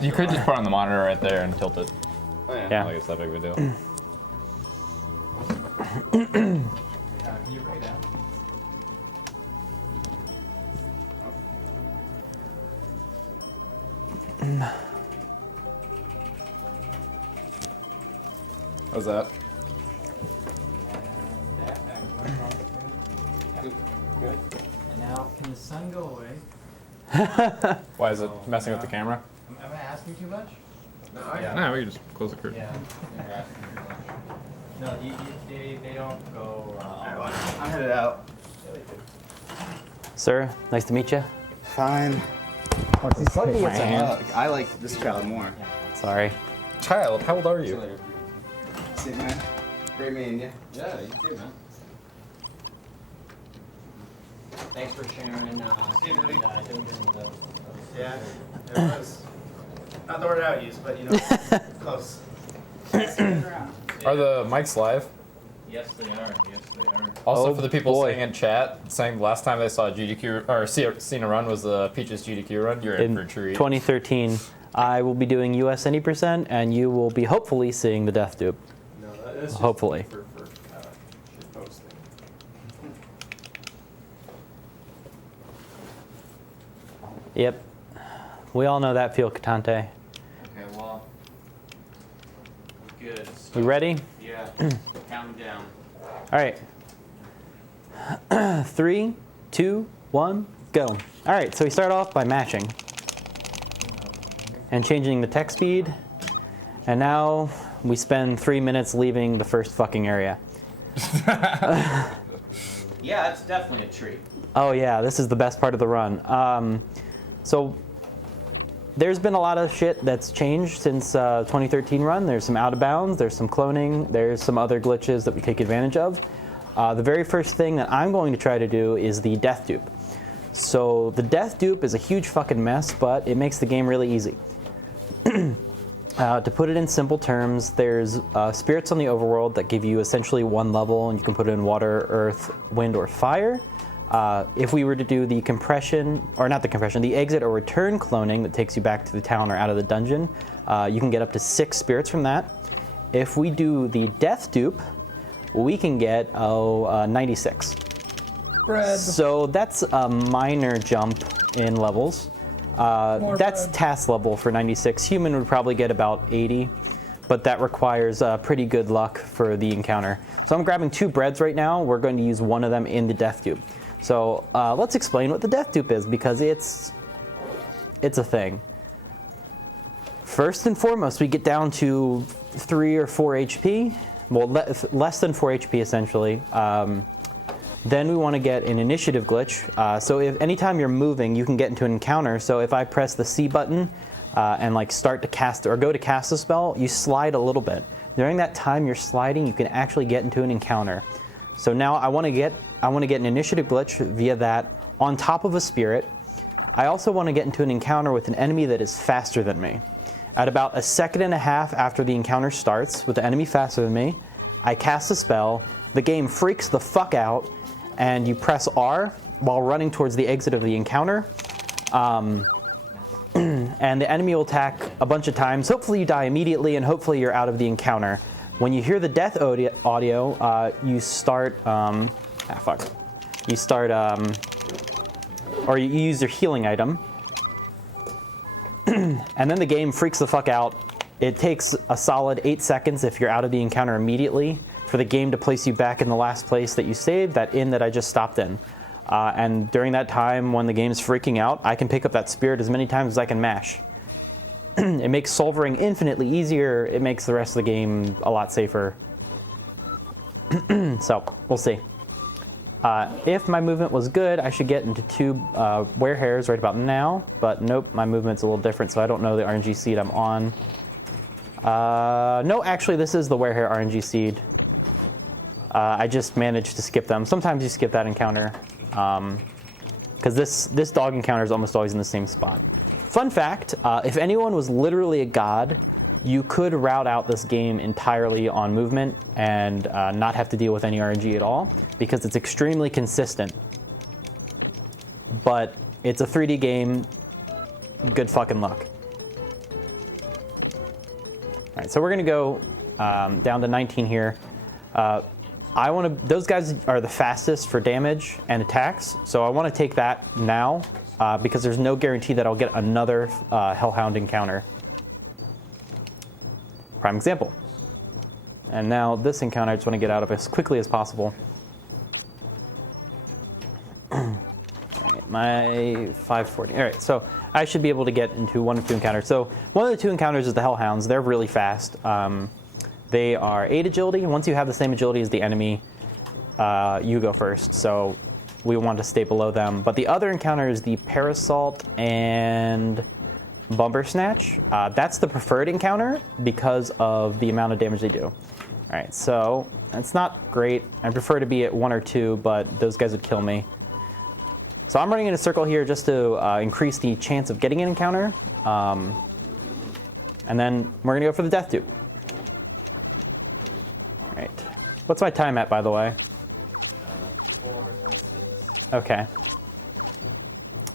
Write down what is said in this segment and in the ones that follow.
You could just put it on the monitor right there and tilt it. Oh, yeah. Yeah. Like it's that big of a deal. Yeah, can you bring it down? How's that? Good. And now, can the sun go away? Why is it messing with the camera? Am I asking too much? No, No, we can just close the curtain. Yeah. No, they don't go. I'm headed out. Sir, nice to meet you. Fine. It's a hand. I like this child more. Sorry. Child, how old are you? See you, man. Great meeting you. Yeah, you too, man. Thanks for sharing. Yeah, it was. Not the word I would use, but you know, close. Are the mics live? Yes, they are. Yes, they are. Also, Oh, for the people boy. saying in chat, saying last time they saw GDQ or seen a run was the Peaches GDQ run, you're in for a In treat. 2013, I will be doing US any %, and you will be hopefully seeing the death dupe. No, that's just Hopefully. for shit posting. Yep. We all know that feel, Katante. Okay, well. Good. We ready? Yeah. Count down. All right. 3, 2, 1, go. All right, so we start off by matching and changing the text speed. And now we spend 3 minutes leaving the first fucking area. Yeah, it's definitely a treat. Oh yeah, this is the best part of the run. So there's been a lot of shit that's changed since 2013 run. There's some out of bounds, there's some cloning, there's some other glitches that we take advantage of. The very first thing that I'm going to try to do is the death dupe. So the death dupe is a huge fucking mess, but it makes the game really easy. To put it in simple terms, there's spirits on the overworld that give you essentially one level, and you can put it in water, earth, wind, or fire. If we were to do the compression, or not the compression, the exit or return cloning that takes you back to the town or out of the dungeon, you can get up to 6 spirits from that. If we do the death dupe, we can get 96. Bread. So that's a minor jump in levels. That's task level for 96. Human would probably get about 80, but that requires pretty good luck for the encounter. So I'm grabbing 2 breads right now. We're going to use one of them in the death dupe. So let's explain what the death dupe is, because it's a thing. First and foremost, we get down to 3 or 4 HP. Well, less than 4 HP essentially. Then we want to get an initiative glitch. So if anytime you're moving, you can get into an encounter. So if I press the C button and like start to cast or go to cast a spell, you slide a little bit. During that time you're sliding, you can actually get into an encounter. So now I want to get an initiative glitch via that on top of a spirit. I also want to get into an encounter with an enemy that is faster than me. At about 1.5 seconds after the encounter starts with the enemy faster than me, I cast a spell. The game freaks the fuck out, and you press R while running towards the exit of the encounter. And the enemy will attack a bunch of times. Hopefully you die immediately, and hopefully you're out of the encounter. When you hear the death audio, you start, You start, or you use your healing item. And then the game freaks the fuck out. It takes a solid 8 seconds if you're out of the encounter immediately for the game to place you back in the last place that you saved, that inn that I just stopped in. And during that time, when the game's freaking out, I can pick up that spirit as many times as I can mash. It makes solvering infinitely easier. It makes the rest of the game a lot safer. So, we'll see. If my movement was good, I should get into 2 wear hairs right about now, but nope, my movement's a little different, so I don't know the RNG seed I'm on. No, actually, this is the wear hair RNG seed. I just managed to skip them. Sometimes you skip that encounter, because this dog encounter is almost always in the same spot. Fun fact, if anyone was literally a god, you could route out this game entirely on movement and not have to deal with any RNG at all, because it's extremely consistent. But it's a 3D game, good fucking luck. right, so we're gonna go down to 19 here. Those guys are the fastest for damage and attacks, so I want to take that now because there's no guarantee that I'll get another Hellhound encounter. Prime example. And now this encounter I just want to get out of as quickly as possible. Alright, my 540. Alright, so I should be able to get into 1 or 2 encounters. So one of the 2 encounters is the Hellhounds. They're really fast. They are 8 agility, and once you have the same agility as the enemy, you go first. So we want to stay below them. But the other encounter is the Parasalt and Bumper Snatch. That's the preferred encounter because of the amount of damage they do. All right, so it's not great. I prefer to be at 1 or 2, but those guys would kill me. So I'm running in a circle here just to increase the chance of getting an encounter. And then we're gonna go for the Death Dupe. All right, what's my time at, by the way? 4.6. Okay.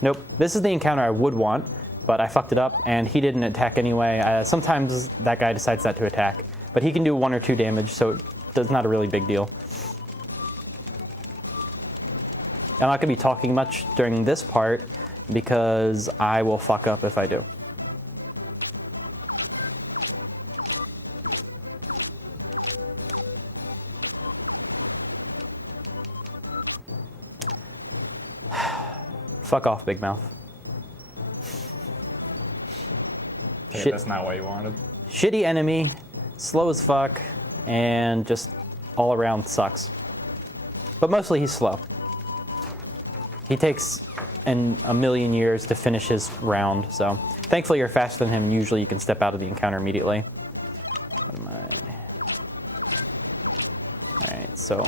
Nope, this is the encounter I would want, but I fucked it up, and he didn't attack anyway. Sometimes that guy decides not to attack, but he can do 1 or 2 damage, so it's not a really big deal. I'm not going to be talking much during this part because I will fuck up if I do. Fuck off, Big Mouth. Okay, Shit. that's not what you wanted. Shitty enemy, slow as fuck, and just all around sucks. But mostly he's slow. He takes a million years to finish his round, so thankfully you're faster than him, and usually you can step out of the encounter immediately. What am I? Alright, so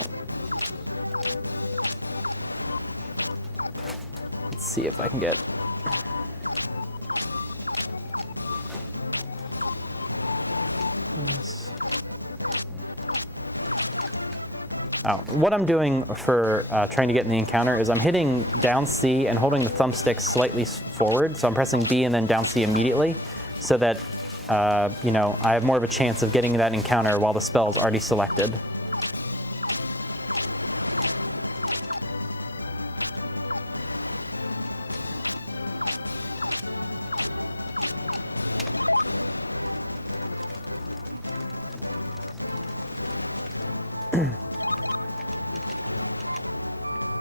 let's see if I can get this. Oh, what I'm doing for trying to get in the encounter is I'm hitting down C and holding the thumbstick slightly forward. So I'm pressing B and then down C immediately so that, you know, I have more of a chance of getting that encounter while the spell is already selected.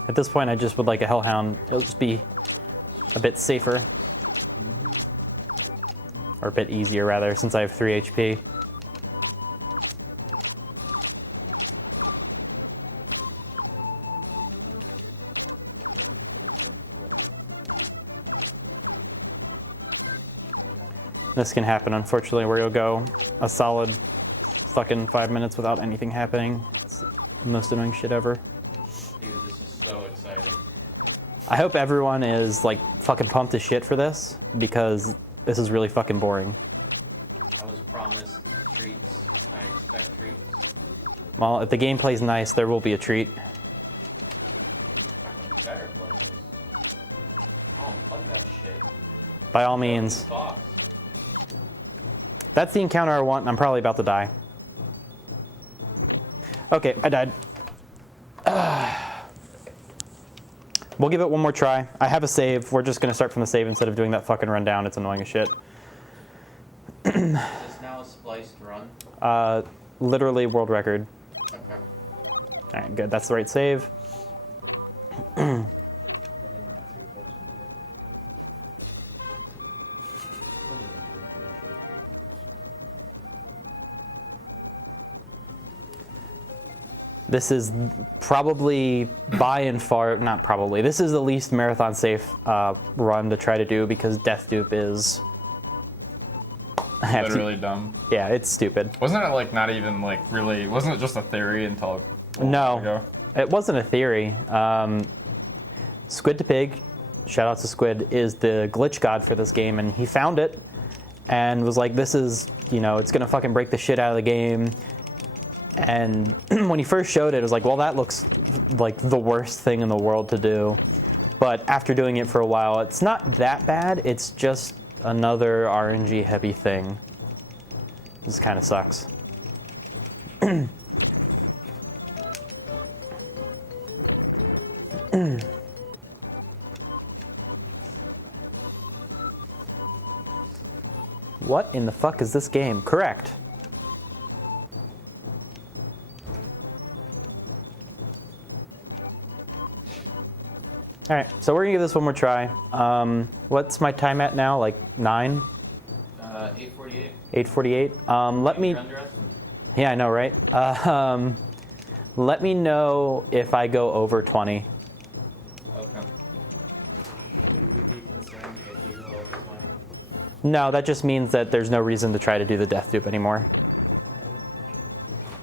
At this point, I just would like a Hellhound. It'll just be a bit safer. Or a bit easier, rather, since I have 3 HP. This can happen, unfortunately, where you'll go a solid fucking 5 minutes without anything happening. It's the most annoying shit ever. Dude, this is so exciting. I hope everyone is like fucking pumped as shit for this because this is really fucking boring. I was promised treats. I expect treats. Well, if the gameplay's nice, there will be a treat. I'm better play this. Oh, plug that shit. By all means. Box. That's the encounter I want, and I'm probably about to die. Okay, I died. We'll give it one more try. I have a save. We're just going to start from the save instead of doing that fucking rundown. It's annoying as shit. Is this now a spliced run? Literally world record. Okay. All right, good. That's the right save. This is probably by and far, not probably, this is the least marathon safe run to try to do because Death Dupe is... Literally dumb. Yeah, it's stupid. Wasn't it like not even like really? Wasn't it just a theory until a while ago? It wasn't a theory. Squid to Pig, shout out to Squid, is the glitch god for this game, and he found it and was like, this is, you know, it's gonna fucking break the shit out of the game. And when he first showed it, it was like, well, that looks like the worst thing in the world to do. But after doing it for a while, it's not that bad. It's just another RNG heavy thing. This kind of sucks. What in the fuck is this game? Correct. All right, so we're gonna give this one more try. What's my time at now? Like 9? 8:48. 8:48. Let me. You're underestimated. Yeah, I know, right? Let me know if I go over 20. Okay. Should we be concerned if you go over 20? No, that just means that there's no reason to try to do the death dupe anymore.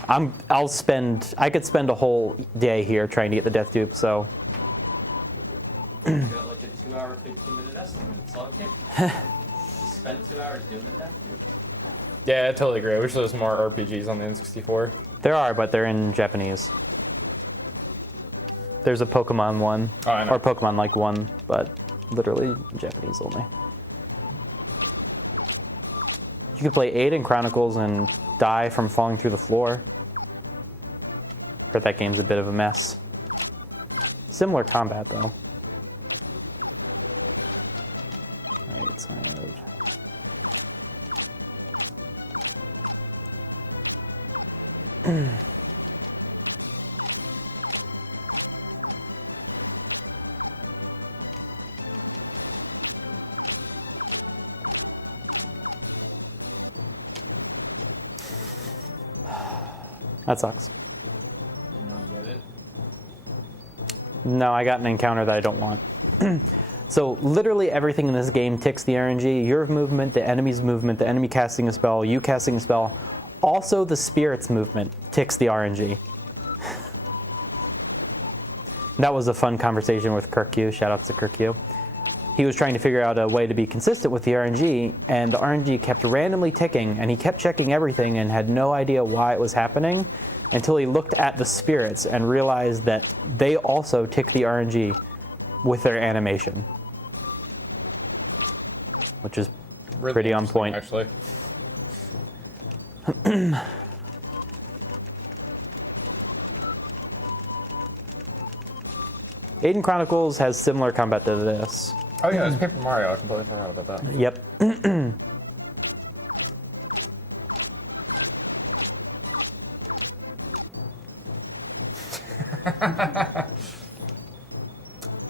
I could spend a whole day here trying to get the death dupe, so. You got like a 2-hour, 15-minute estimate. It's all okay. You spend 2 hours doing the death dude. Yeah, I totally agree. I wish there was more RPGs on the N64. There are, but they're in Japanese. There's a Pokemon one, Oh, I know. or Pokemon like one, but literally Japanese only. You could play Aiden Chronicles and die from falling through the floor. Heard that game's a bit of a mess. Similar combat though. Alright, so I have... That sucks. You don't get it. No, I got an encounter that I don't want. So literally everything in this game ticks the RNG. Your movement, the enemy's movement, the enemy casting a spell, you casting a spell. Also the spirit's movement ticks the RNG. That was a fun conversation with Kirk Q. Shout out to Kirk Q. He was trying to figure out a way to be consistent with the RNG, and the RNG kept randomly ticking, and he kept checking everything and had no idea why it was happening until he looked at the spirits and realized that they also tick the RNG with their animation, which is Really pretty on interesting, point. actually. Aiden Chronicles has similar combat to this. Oh yeah, it's Paper Mario. I completely forgot about that. Yep.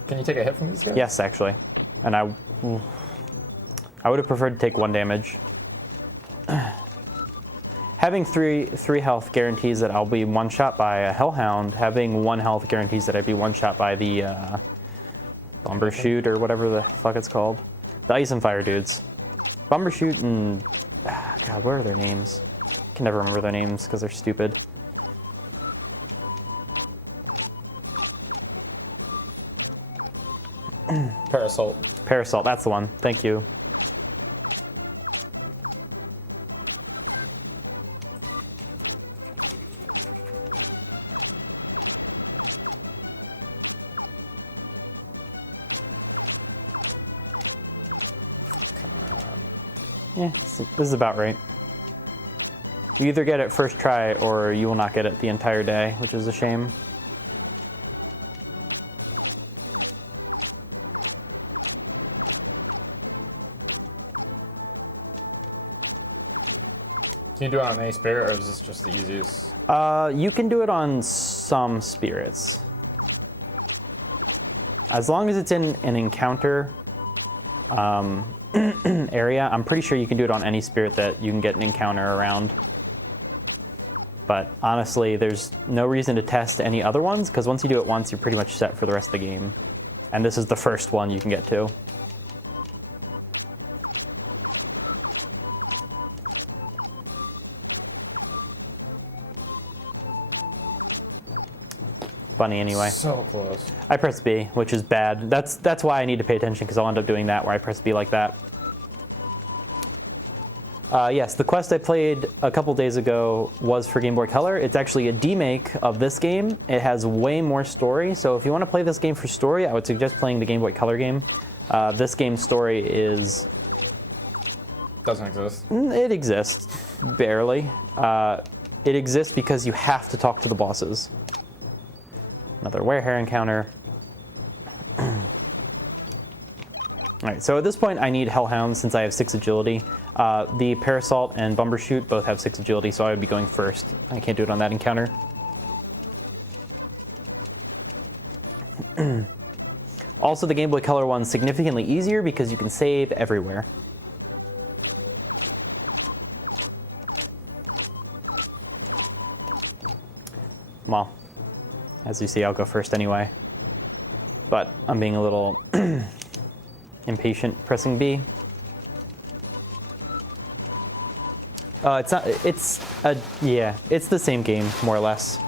Can you take a hit from these guys? Yes, actually. And I would have preferred to take 1 damage. Having three health guarantees that I'll be one-shot by a Hellhound. Having 1 health guarantees that I'd be one-shot by the Bumbershoot or whatever the fuck it's called. The Ice and Fire dudes. Bumbershoot and... God, what are their names? I can never remember their names because they're stupid. Parasol. Parasol, that's the one. Thank you. Come on. Yeah, this is about right. You either get it first try or you will not get it the entire day, which is a shame. Can you do it on any spirit, or is this just the easiest? You can do it on some spirits. As long as it's in an encounter area, I'm pretty sure you can do it on any spirit that you can get an encounter around. But honestly, there's no reason to test any other ones, because once you do it once, you're pretty much set for the rest of the game. And this is the first one you can get to. Funny anyway. So close. I press B, which is bad. That's why I need to pay attention, because I'll end up doing that where I press B like that. Yes, the quest I played a couple days ago was for Game Boy Color. It's actually a demake of this game. It has way more story, so if you want to play this game for story, I would suggest playing the Game Boy Color game. This game's story is Doesn't exist. It exists, barely. It exists because you have to talk to the bosses. Another werehair encounter. Alright, so at this point I need Hellhound since I have 6 agility. The Parasalt and Bumbershoot both have 6 agility, so I would be going first. I can't do it on that encounter. Also, the Game Boy Color one's significantly easier because you can save everywhere. Well, as you see, I'll go first anyway. But I'm being a little impatient pressing B. Yeah, it's the same game, more or less.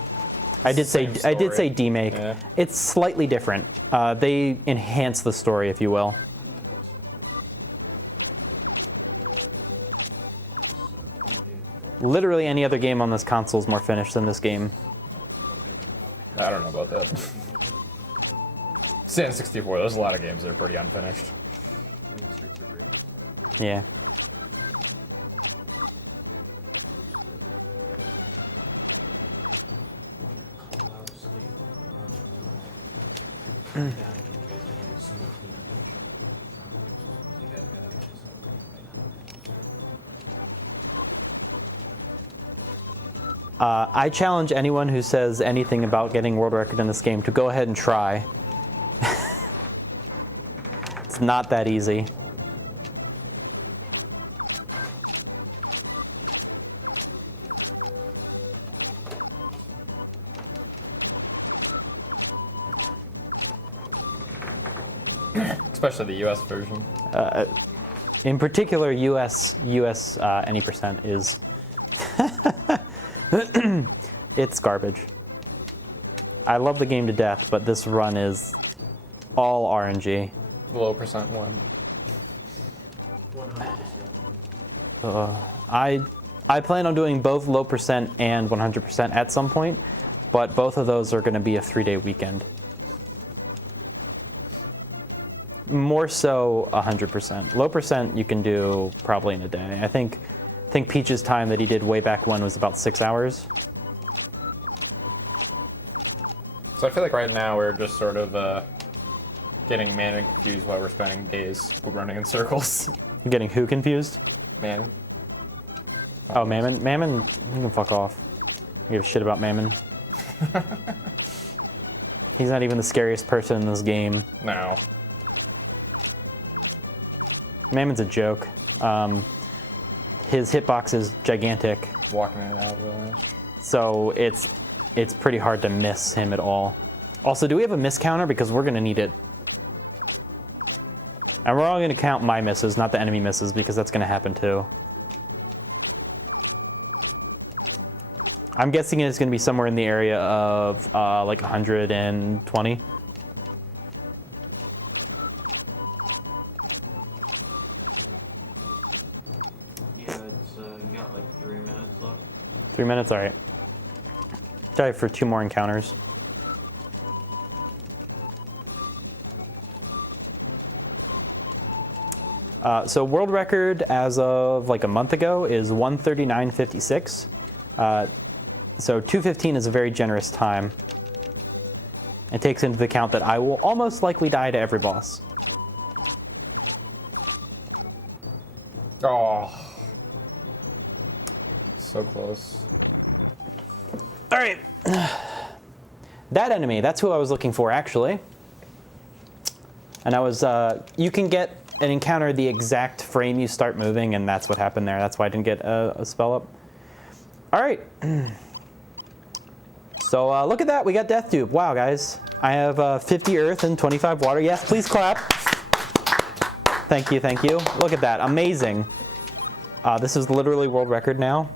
I did say demake. Yeah. It's slightly different. They enhance the story, if you will. Literally any other game on this console is more finished than this game. I don't know about that. Sin 64, there's a lot of games that are pretty unfinished. Yeah. I challenge anyone who says anything about getting world record in this game to go ahead and try. It's not that easy. Especially the US version. In particular, US any percent is it's garbage. I love the game to death, but this run is all RNG. Low percent one. 100%. I plan on doing both low percent and 100% at some point, but both of those are going to be a 3-day weekend. More so 100%. Low percent you can do probably in a day. I think Peach's time that he did way back when was about 6 hours. So I feel like right now we're just sort of getting Mammon confused while we're spending days running in circles. You're getting who confused? Mammon. Oh, Mammon? Mammon, you can fuck off. I give a shit about Mammon. He's not even the scariest person in this game. No. Mammon's a joke. His hitbox is gigantic, Walking in and out of the ledge. so it's pretty hard to miss him at all. Also, do we have a miss counter? Because we're gonna need it. And we're only gonna count my misses, not the enemy misses, because that's gonna happen too. I'm guessing it's gonna be somewhere in the area of like 120. Yeah, it's you got like 3 minutes left. 3 minutes, all right. Try for 2 more encounters. So world record as of like a month ago is 139.56. So 2:15 is a very generous time. It takes into account that I will almost likely die to every boss. Oh. So close. All right. That enemy, that's who I was looking for, actually. And I was, you can get an encounter the exact frame you start moving, and that's what happened there. That's why I didn't get a spell up. All right. So look at that, we got Death Dupe. Wow, guys. I have 50 earth and 25 water. Yes, please clap. Thank you, thank you. Look at that, amazing. This is literally world record now.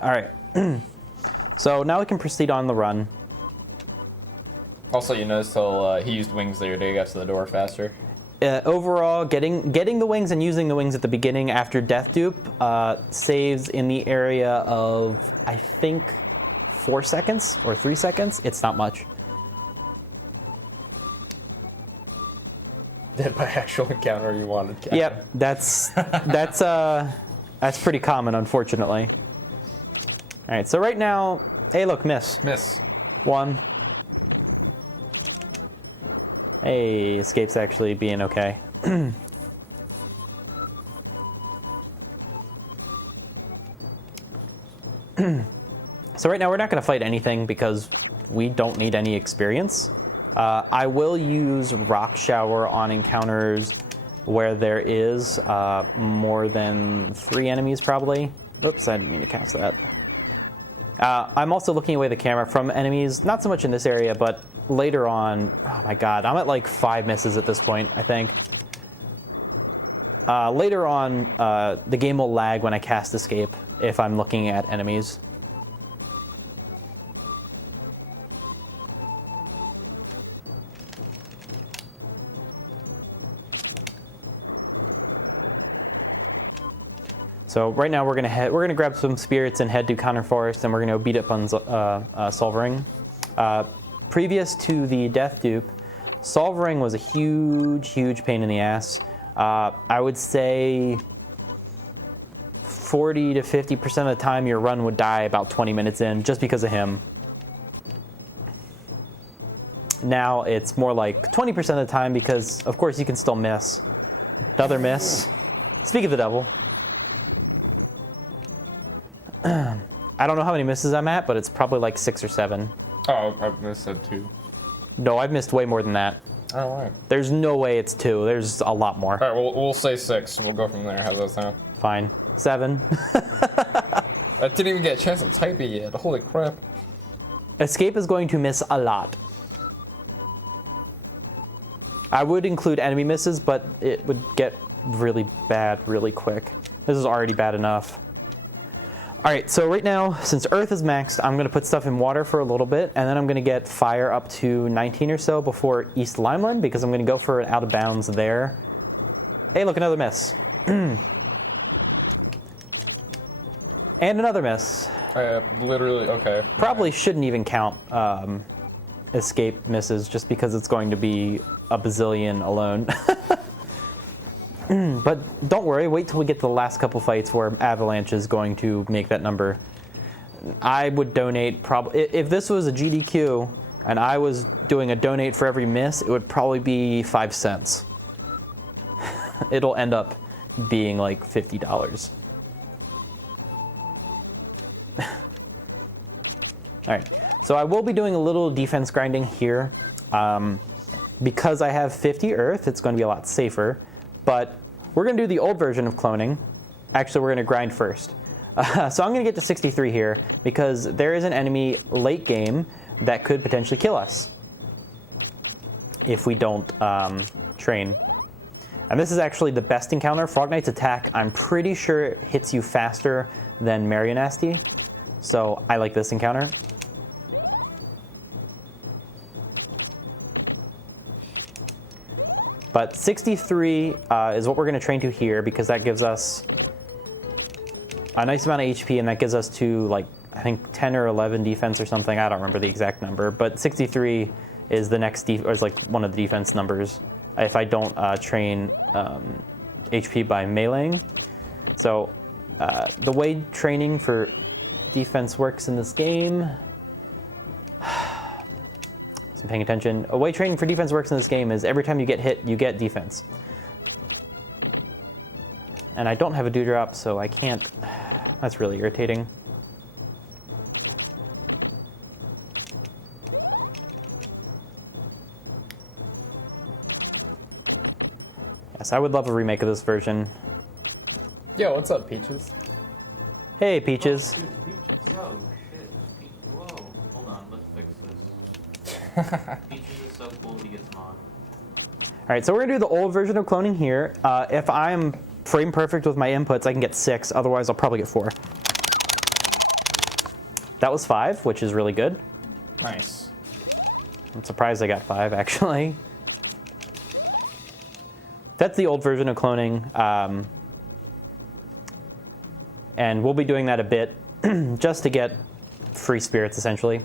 All right. So now we can proceed on the run. Also, you notice he used wings there to get to the door faster. Overall, getting the wings and using the wings at the beginning after Death Dupe saves in the area of, I think, 4 seconds or 3 seconds. It's not much. dead by actual encounter you wanted. Captain. Yep, that's pretty common, unfortunately. All right, so right now, hey, look, miss. Miss. 1. Hey, escape's actually being okay. So right now we're not going to fight anything because we don't need any experience. I will use Rock Shower on encounters where there is more than 3 enemies probably. Oops, I didn't mean to cast that. I'm also looking away the camera from enemies, not so much in this area, but later on. Oh my god, I'm at like 5 misses at this point, I think. Later on, the game will lag when I cast escape if I'm looking at enemies. So right now we're gonna grab some spirits and head to Counter Forest, and we're gonna beat up on Solvering. Previous to the death dupe, Solvering was a huge pain in the ass. I would say 40 to 50% of the time your run would die about 20 minutes in, just because of him. Now it's more like 20% of the time because, of course, you can still miss. Another miss. Speak of the devil. I don't know how many misses I'm at, but it's probably like 6 or 7. Oh, I missed that 2. No, I've missed way more than that. All right. There's no way it's 2. There's a lot more. All right, we'll say 6, and we'll go from there. How's that sound? Fine. 7. I didn't even get a chance to type it yet. Holy crap. Escape is going to miss a lot. I would include enemy misses, but it would get really bad really quick. This is already bad enough. All right, so right now, since Earth is maxed, I'm gonna put stuff in water for a little bit, and then I'm gonna get fire up to 19 or so before East Limeland, because I'm gonna go for an out of bounds there. Hey, look, another miss. And another miss. Literally, okay. Probably shouldn't even count escape misses, just because it's going to be a bazillion alone. But don't worry, wait till we get to the last couple fights where Avalanche is going to make that number. I would donate probably, if this was a GDQ and I was doing a donate for every miss, it would probably be 5 cents. It'll end up being like $50. All right, so I will be doing a little defense grinding here. Because I have 50 Earth, it's going to be a lot safer. But we're going to do the old version of cloning. Actually, we're going to grind first. So I'm going to get to 63 here because there is an enemy late game that could potentially kill us if we don't train. And this is actually the best encounter. Frog Knight's attack, I'm pretty sure it hits you faster than Marionasty. So I like this encounter. But 63 is what we're going to train to here because that gives us a nice amount of HP, and that gives us to like I think 10 or 11 defense or something. I don't remember the exact number, but 63 is the next or is like one of the defense numbers if I don't train HP by meleeing. So the way training for defense works in this game. I'm paying attention. A way training for defense works in this game is every time you get hit, you get defense. And I don't have a dewdrop, so I can't. That's really irritating. Yes, I would love a remake of this version. Yo, what's up, Peaches? Hey, Peaches. Yo, shit. Whoa. Hold on, let's fix this. Peaches is so cool, he gets mod. All right, so we're gonna do the old version of cloning here. If I'm frame perfect with my inputs, I can get 6. Otherwise, I'll probably get 4. That was 5, which is really good. Nice. I'm surprised I got 5, actually. That's the old version of cloning. And we'll be doing that a bit just to get free spirits, essentially.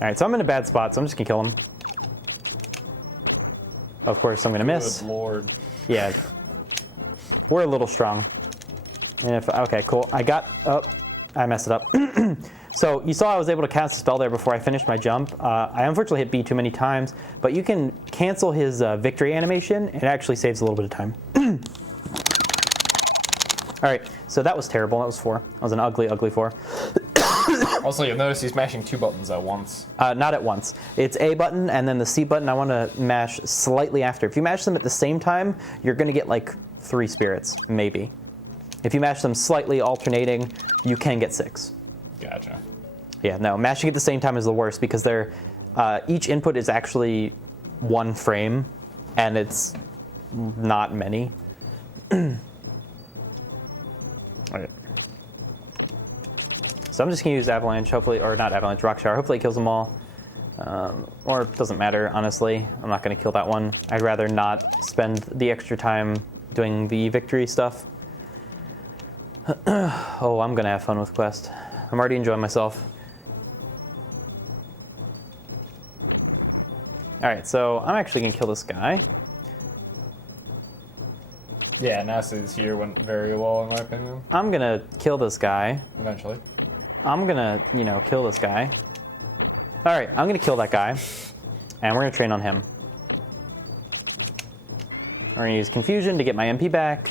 All right, so I'm in a bad spot, so I'm just gonna kill him. Of course, I'm going to miss. Good lord. Yeah. We're a little strong. And if, okay, cool. I messed it up. So you saw I was able to cast a spell there before I finished my jump. I unfortunately hit B too many times, but you can cancel his victory animation. It actually saves a little bit of time. All right, so that was terrible. That was 4. That was an ugly, ugly 4. Also, you'll notice he's mashing 2 buttons at once. Not at once. It's A button and then the C button I want to mash slightly after. If you mash them at the same time, you're going to get like 3 spirits, maybe. If you mash them slightly alternating, you can get 6. Gotcha. Yeah, no, mashing at the same time is the worst because they're, each input is actually 1 frame, and it's not many. Alright. So I'm just going to use Avalanche, hopefully, or not Avalanche, Rock Shower. Hopefully it kills them all. Or it doesn't matter, honestly. I'm not going to kill that one. I'd rather not spend the extra time doing the victory stuff. Oh, I'm going to have fun with Quest. I'm already enjoying myself. Alright, so I'm actually going to kill this guy. Yeah, Nasty's here went very well, in my opinion. I'm going to kill this guy. Eventually. I'm going to, kill this guy. Alright, I'm going to kill that guy. And we're going to train on him. We're going to use Confusion to get my MP back.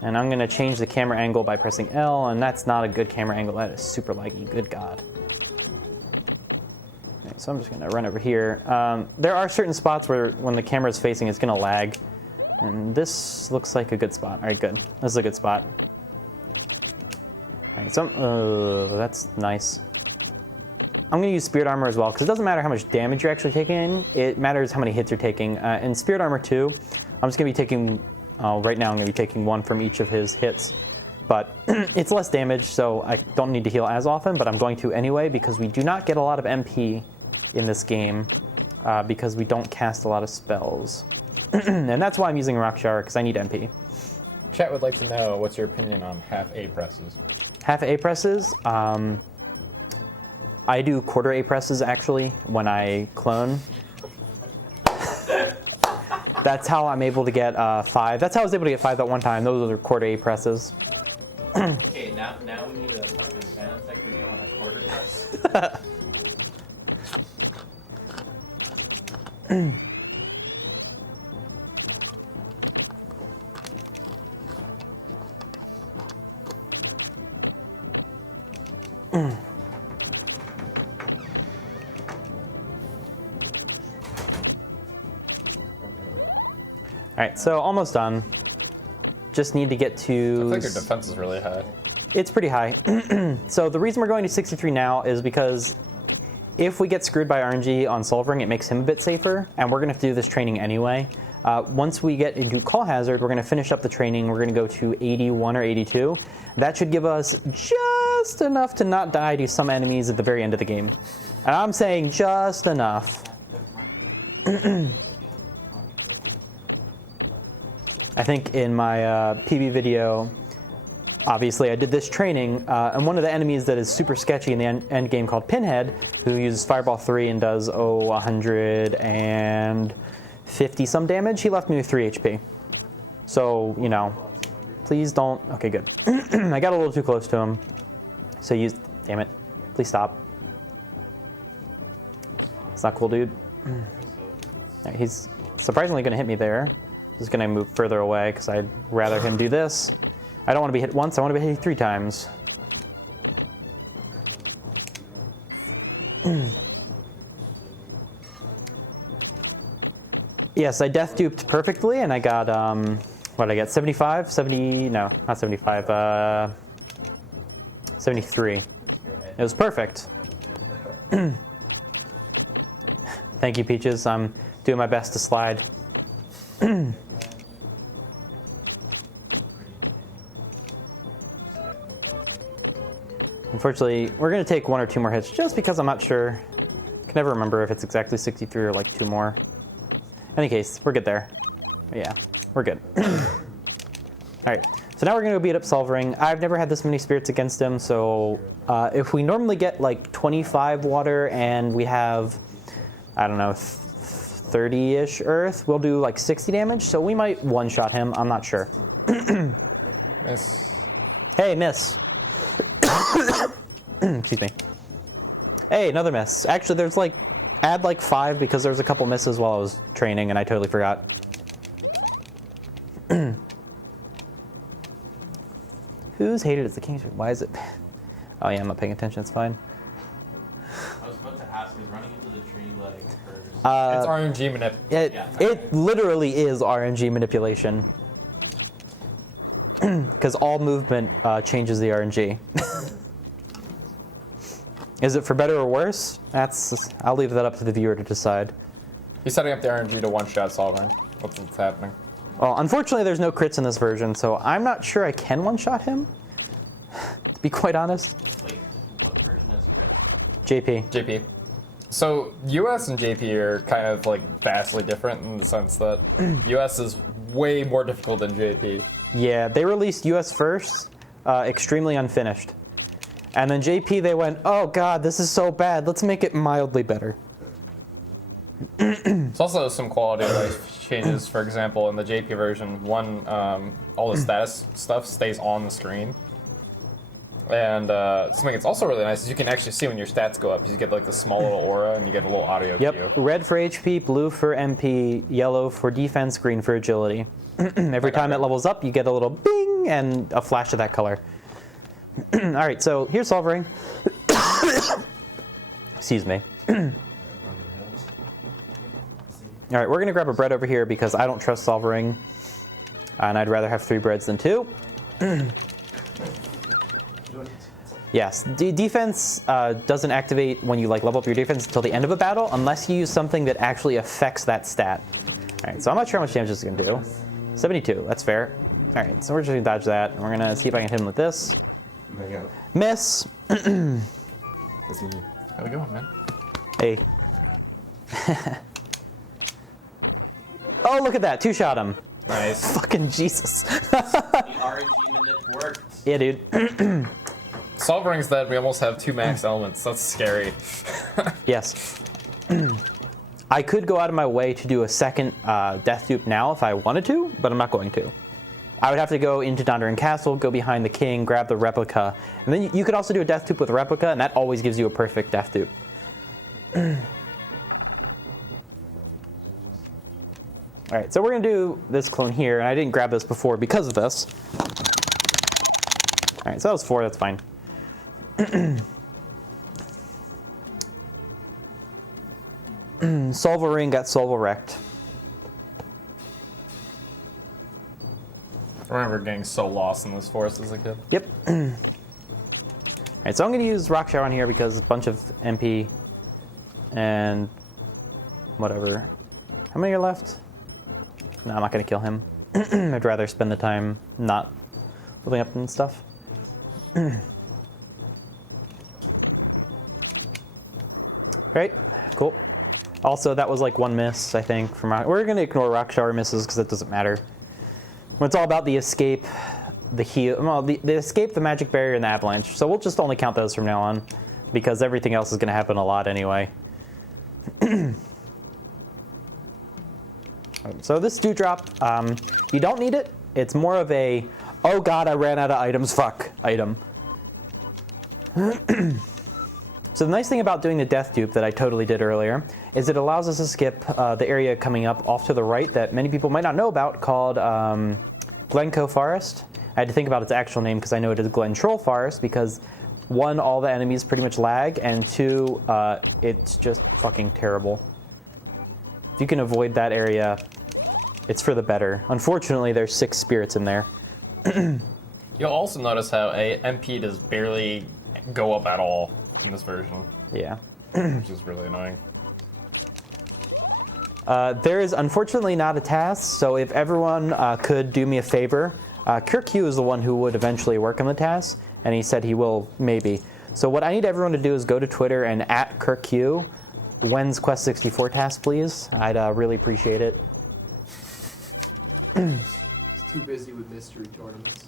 And I'm going to change the camera angle by pressing L, and that's not a good camera angle. That is super laggy. Good God. Right, so I'm just going to run over here. There are certain spots where when the camera is facing, it's going to lag. And this looks like a good spot. All right, good. This is a good spot. All right, so that's nice. I'm going to use Spirit Armor as well, because it doesn't matter how much damage you're actually taking. It matters how many hits you're taking. In Spirit Armor 2, I'm just going to be taking... right now I'm going to be taking 1 from each of his hits, but it's less damage, so I don't need to heal as often, but I'm going to anyway because we do not get a lot of MP in this game because we don't cast a lot of spells. And that's why I'm using Rock Shower, because I need MP. Chat would like to know, what's your opinion on half A presses? Half A presses, I do quarter A presses actually when I clone. That's how I'm able to get 5. That's how I was able to get 5 that one time. Those are quarter A presses. Okay, now we need a fucking fanatec video on a quarter press. All right, so almost done. Just need to get to... I think your defense is really high. It's pretty high. So the reason we're going to 63 now is because if we get screwed by RNG on Solvering, it makes him a bit safer, and we're going to have to do this training anyway. Once we get into Call Hazard, we're going to finish up the training. We're going to go to 81 or 82. That should give us just enough to not die to some enemies at the very end of the game. And I'm saying just enough. I think in my PB video, obviously I did this training, and one of the enemies that is super sketchy in the end game called Pinhead, who uses Fireball 3 and does, 150 some damage, he left me with 3 HP. So, please don't, okay, good. I got a little too close to him. So damn it, please stop. It's not cool, dude. Right, he's surprisingly gonna hit me there. Just gonna move further away because I'd rather him do this. I don't want to be hit once, I want to be hit 3 times. Yes, I death duped perfectly and I got, what did I get, 75? 70, no, not 75, 73. It was perfect. Thank you, Peaches. I'm doing my best to slide. Unfortunately, we're going to take 1 or 2 more hits just because I'm not sure. I can never remember if it's exactly 63 or like 2 more. In any case, we're good there. Yeah, we're good. Alright, so now we're going to go beat up Solvering. I've never had this many spirits against him, so if we normally get like 25 water and we have, I don't know, 30-ish Earth, we'll do like 60 damage. So we might one-shot him. I'm not sure. Miss. Hey, miss. Excuse me. Hey, another miss. Actually, there's like, add like 5 because there's a couple misses while I was training and I totally forgot. Who's hated as the king? Why is it? Oh yeah, I'm not paying attention. It's fine. I was about to ask, is running into the tree like hers? It's RNG manip. It literally is RNG manipulation. Because all movement changes the RNG. Is it for better or worse? I'll leave that up to the viewer to decide. He's setting up the RNG to one-shot solving. What's happening? Well, unfortunately, there's no crits in this version, so I'm not sure I can one-shot him. To be quite honest. Like, what version has crits? JP. JP. So US and JP are kind of like vastly different in the sense that US is way more difficult than JP. Yeah, they released US first, extremely unfinished. And then JP, they went, oh god, this is so bad, let's make it mildly better. There's also some quality of life changes. For example, in the JP version, all the status stuff stays on the screen. And something that's also really nice is you can actually see when your stats go up. You get like the small little aura and you get a little audio cue. Yep, red for HP, blue for MP, yellow for defense, green for agility. Every time it levels up, you get a little bing and a flash of that color. All right, so here's Solve Ring. Excuse me. All right, we're gonna grab a bread over here because I don't trust Solve Ring, and I'd rather have 3 breads than 2. Yes, defense doesn't activate when you like level up your defense until the end of a battle, unless you use something that actually affects that stat. All right, so I'm not sure how much damage this is gonna do. 72, that's fair. All right, so we're just gonna dodge that, and we're gonna see if I can hit him with this. Miss. That's me. How we going, man? Hey. Oh, look at that, 2-shot him. Nice. Fucking Jesus. The RNG manip worked. Yeah, dude. Solve Rings that we almost have 2 max elements. That's scary. Yes. I could go out of my way to do a second death dupe now if I wanted to, but I'm not going to. I would have to go into Dondarin Castle, go behind the king, grab the replica, and then you could also do a death dupe with a replica, and that always gives you a perfect death dupe. All right, so we're gonna do this clone here, and I didn't grab this before because of this. All right, so that was 4, that's fine. Solve Ring got Solve wrecked. I remember getting so lost in this forest as a kid. Yep. All right, so I'm going to use Rock Shower on here because a bunch of MP and whatever. How many are left? No, I'm not going to kill him. I'd rather spend the time not building up and stuff. Right, cool. Also, that was like 1 miss, I think. From we're going to ignore Rock Shower misses because it doesn't matter. When it's all about the escape, the heal, well, the escape, the magic barrier, and the avalanche. So we'll just only count those from now on, because everything else is going to happen a lot anyway. So this dewdrop, you don't need it. It's more of a, oh god, I ran out of items, fuck, item. So the nice thing about doing the death dupe that I totally did earlier is it allows us to skip the area coming up off to the right that many people might not know about called Glencoe Forest. I had to think about its actual name because I know it is Glen Troll Forest because 1, all the enemies pretty much lag, and 2, it's just fucking terrible. If you can avoid that area, it's for the better. Unfortunately, there's 6 spirits in there. You'll also notice how MP does barely go up at all in this version. Yeah. Which is really annoying. There is unfortunately not a task, so if everyone could do me a favor, Kirk Hugh is the one who would eventually work on the task, and he said he will maybe. So what I need everyone to do is go to Twitter and @Kirk Hugh. When's Quest 64 task, please? I'd really appreciate it. He's too busy with mystery tournaments.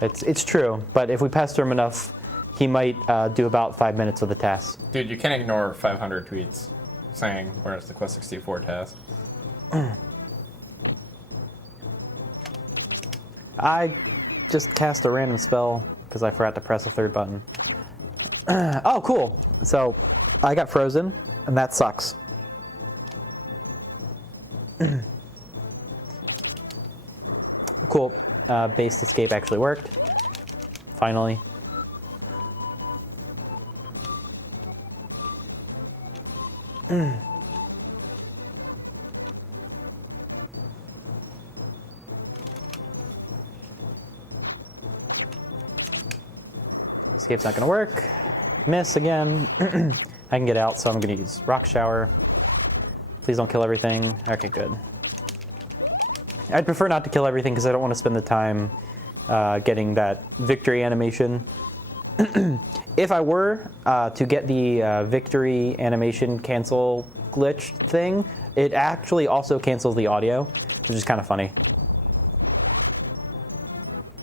It's true, but if we pester him enough, he might do about 5 minutes of the task. Dude, you can't ignore 500 tweets. saying where's the Quest 64 task. I just cast a random spell because I forgot to press a third button. Oh, cool. So I got frozen, and that sucks. Cool. Based escape actually worked. Finally. Escape's not gonna work. Miss again. I can get out, so I'm gonna use Rock Shower. Please don't kill everything. Okay, good. I'd prefer not to kill everything because I don't want to spend the time getting that victory animation. If I were to get the victory animation cancel glitch thing, it actually also cancels the audio, which is kind of funny.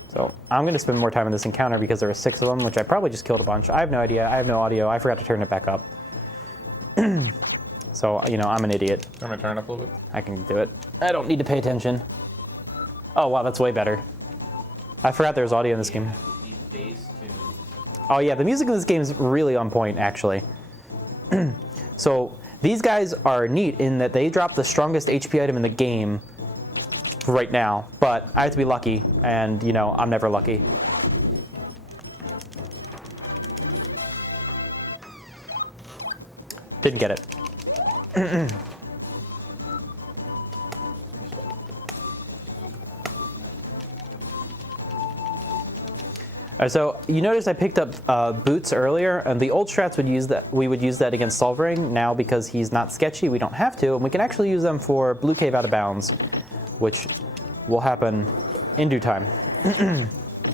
So I'm going to spend more time on this encounter because there were 6 of them, which I probably just killed a bunch. I have no idea. I have no audio. I forgot to turn it back up. So, you know, I'm an idiot. I'm going to turn it up a little bit. I can do it. I don't need to pay attention. Oh, wow, that's way better. I forgot there was audio in this game. These bass tunes. Oh, yeah, the music in this game is really on point, actually. So these guys are neat in that they drop the strongest HP item in the game right now, but I have to be lucky, and, you know, I'm never lucky. Didn't get it. So you notice I picked up boots earlier, and the old strats would use that. We would use that against Solvering. Now, because he's not sketchy, we don't have to, and we can actually use them for Blue Cave Out of Bounds, which will happen in due time.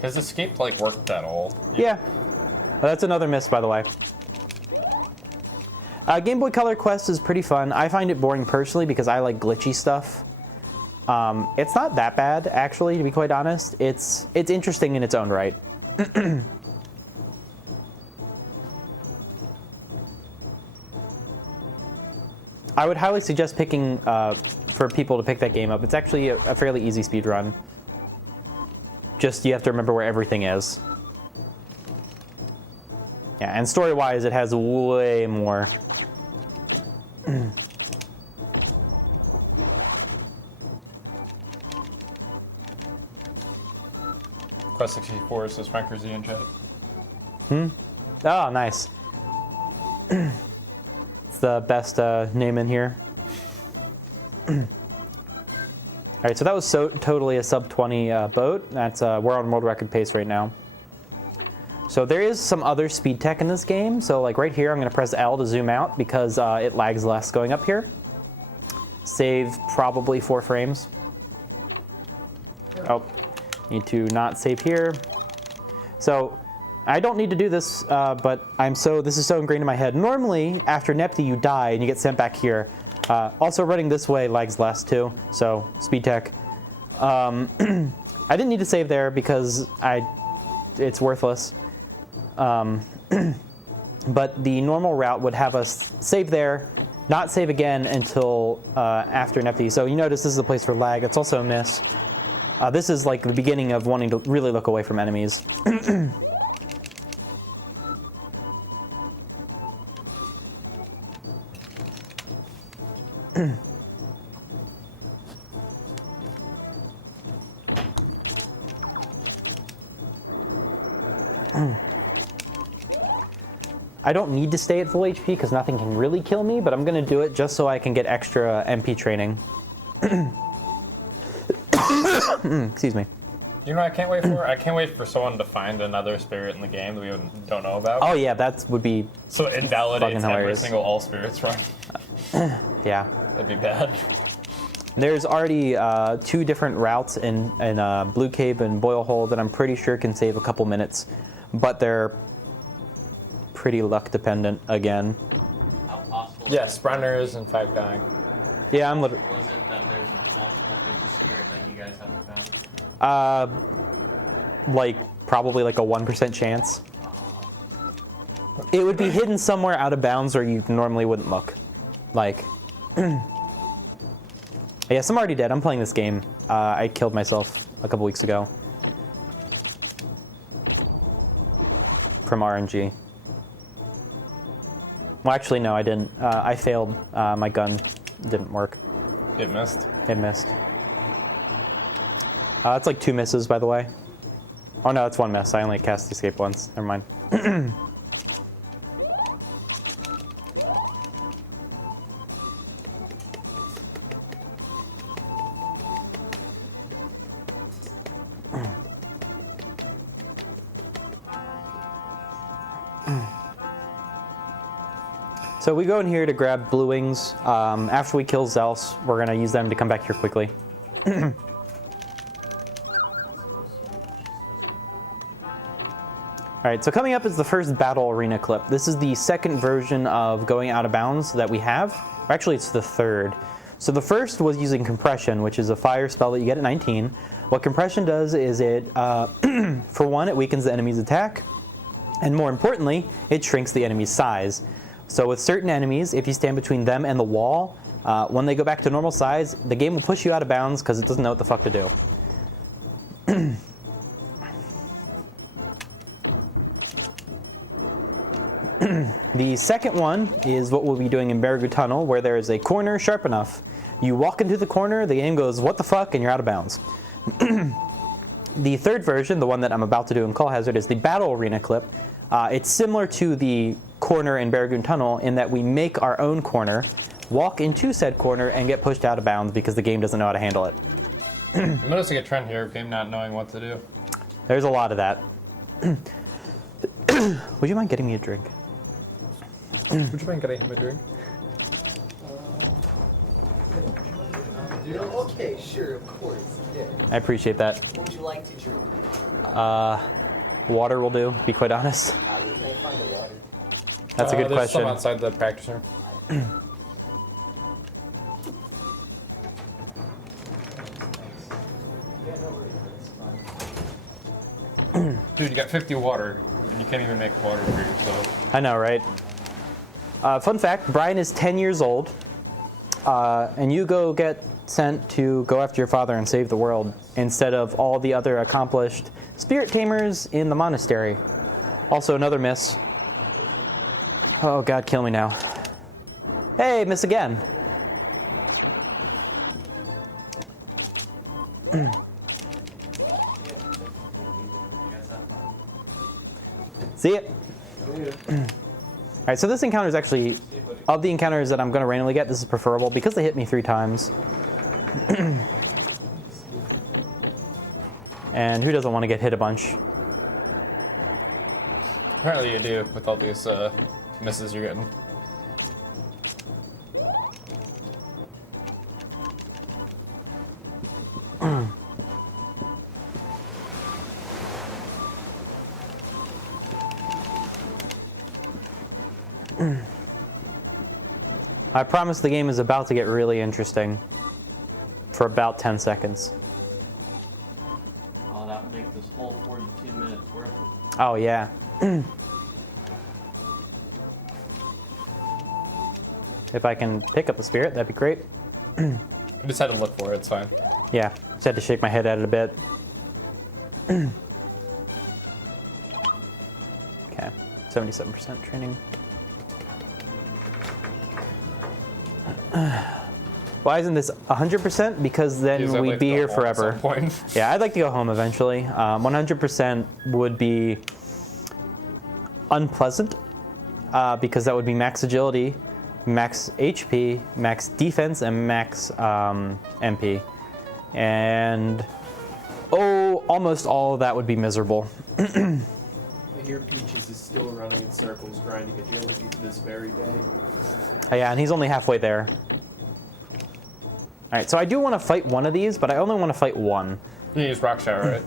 Has escape like worked at all? Yeah, that's another miss, by the way. Game Boy Color Quest is pretty fun. I find it boring personally because I like glitchy stuff. It's not that bad, actually, to be quite honest. It's interesting in its own right. I would highly suggest picking for people to pick that game up. It's actually a fairly easy speed run. Just you have to remember where everything is. Yeah, and story-wise, it has way more. Quest 64 says Frank Z in chat. Oh, nice. It's the best name in here. All right, so that was totally a sub 20 boat. That's we're on world record pace right now. So there is some other speed tech in this game. So like right here, I'm going to press L to zoom out because it lags less going up here. Save probably 4 frames. Oh, need to not save here. So I don't need to do this, but this is so ingrained in my head. Normally, after Nepti, you die and you get sent back here. Also, running this way lags less too. So speed tech. I didn't need to save there because it's worthless. But the normal route would have us save there, not save again until after Nepti. So you notice this is a place for lag. It's also a miss. This is like the beginning of wanting to really look away from enemies. I don't need to stay at full HP because nothing can really kill me, but I'm going to do it just so I can get extra MP training. Excuse me. You know what I can't wait for? I can't wait for someone to find another spirit in the game that we don't know about. Oh yeah, that would be So it invalidates every hilarious. single all spirits run. yeah. That'd be bad. There's already 2 different routes in Blue Cave and Boil Hole that I'm pretty sure can save a couple minutes, but they're pretty luck dependent again. How possible Yes, Brenner is in fact dying. Yeah, I'm literally. was it that there's a spirit that you guys haven't found? Like probably like a 1% chance. It would be hidden somewhere out of bounds where you normally wouldn't look. Like, yes, I'm already dead. I'm playing this game. I killed myself a couple weeks ago from RNG. Well, actually, no, I didn't. I failed. My gun didn't work. It missed. It missed. It's like 2 misses, by the way. Oh no, it's 1 miss. I only cast escape once. Never mind. So we go in here to grab blue wings. After we kill Zeus, we're going to use them to come back here quickly. Alright, so coming up is the first battle arena clip. This is the second version of going out of bounds that we have. Or actually, it's the third. So the first was using compression, which is a fire spell that you get at 19. What compression does is it, for one, it weakens the enemy's attack. And more importantly, it shrinks the enemy's size. So with certain enemies, if you stand between them and the wall, when they go back to normal size, the game will push you out of bounds because it doesn't know what the fuck to do. The second one is what we'll be doing in Baragu Tunnel, where there is a corner sharp enough. You walk into the corner, the game goes, what the fuck, and you're out of bounds. The third version, the one that I'm about to do in Call Hazard, is the Battle Arena clip. It's similar to the corner in Baragoon Tunnel in that we make our own corner, walk into said corner, and get pushed out of bounds because the game doesn't know how to handle it. I'm noticing a trend here of game not knowing what to do. There's a lot of that. Would you mind getting me a drink? Would you mind getting him a drink? Okay, sure, of course. Yeah. I appreciate that. What would you like to drink? Water will do, to be quite honest. Where can I find the water? That's a good there's question. Some outside the practice room. Dude, you got 50 water, and you can't even make water for yourself. I know, right? Fun fact, Brian is 10 years old, and you get sent to go after your father and save the world instead of all the other accomplished spirit tamers in the monastery. Also another miss. Oh god, kill me now. Hey, miss again. See it? Alright, so this encounter is actually, of the encounters that I'm going to randomly get, this is preferable because they hit me 3 times. And who doesn't want to get hit a bunch? Apparently you do, with all these misses you're getting. I promise the game is about to get really interesting for about 10 seconds. Oh, that would make this whole 42 minutes worth it. Oh, yeah. If I can pick up the spirit, that'd be great. I just had to look for it, it's fine. Yeah, just had to shake my head at it a bit. Okay, 77% training. Why isn't this 100%? Because then Because I'd we'd like be to go here home at forever. some point. Yeah, I'd like to go home eventually. 100% would be unpleasant because that would be max agility, max HP, max defense, and max MP. And almost all of that would be miserable. I hear Peaches is still running in circles, grinding agility to this very day. Yeah, and he's only halfway there. All right, so I do want to fight one of these, but I only want to fight one. You use Rock Shower,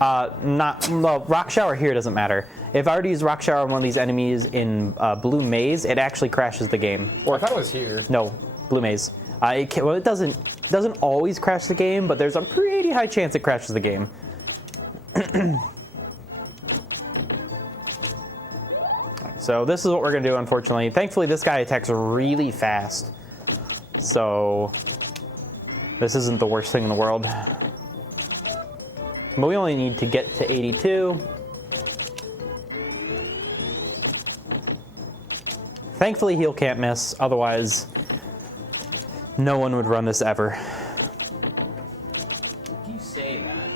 right? Well, Rock Shower here doesn't matter. If I were to use Rock Shower on one of these enemies in Blue Maze, it actually crashes the game. I thought it was here. No, Blue Maze. It doesn't always crash the game, but there's a pretty high chance it crashes the game. So this is what we're gonna do, unfortunately. Thankfully, this guy attacks really fast. So this isn't the worst thing in the world. But we only need to get to 82. Thankfully, heal can't miss. Otherwise, no one would run this ever. You say that.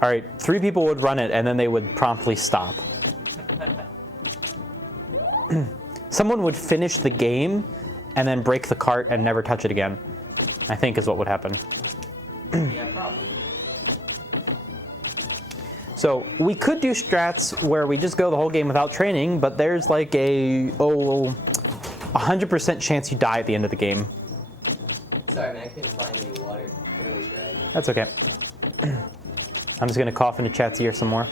All right, 3 people would run it, and then they would promptly stop. Someone would finish the game and then break the cart and never touch it again, I think is what would happen. Yeah, probably. So we could do strats where we just go the whole game without training, but there's like a 100% chance you die at the end of the game. Sorry, man, I couldn't find any water. I really tried. That's okay. I'm just gonna cough into chat's ear some more.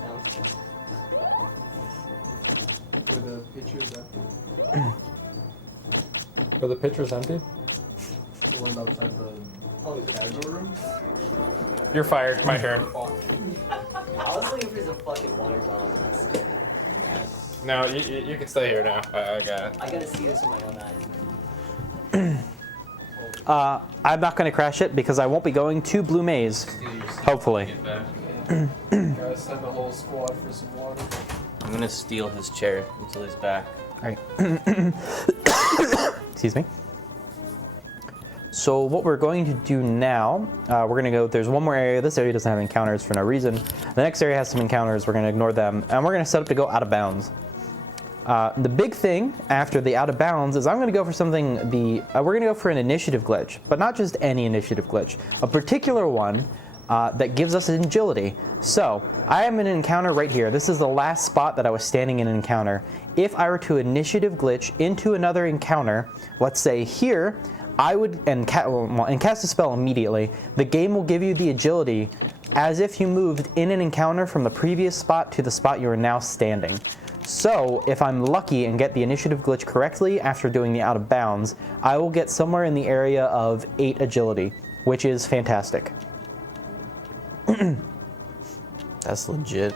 Sounds Were the pitchers empty? Are the pitchers empty? The one outside the cargo room? You're fired. My turn. I was looking for some fucking water bottles. No, you can stay here now. I got it. I gotta see this with my own eyes. I'm not gonna crash it because I won't be going to Blue Maze. Hopefully. Get back. Gotta send the whole squad for some water. I'm gonna steal his chair until he's back. All right. Excuse me. So what we're going to do now, we're going to go, there's one more area. This area doesn't have encounters for no reason. The next area has some encounters. We're going to ignore them. And we're going to set up to go out of bounds. The big thing after the out of bounds is I'm going to go for something, we're going to go for an initiative glitch. But not just any initiative glitch. A particular one that gives us agility. So I am in an encounter right here. This is the last spot that I was standing in an encounter. If I were to initiative glitch into another encounter, let's say here, I would and cast a spell immediately. The game will give you the agility as if you moved in an encounter from the previous spot to the spot you are now standing. So if I'm lucky and get the initiative glitch correctly after doing the out of bounds, I will get somewhere in the area of 8 agility, which is fantastic. That's legit.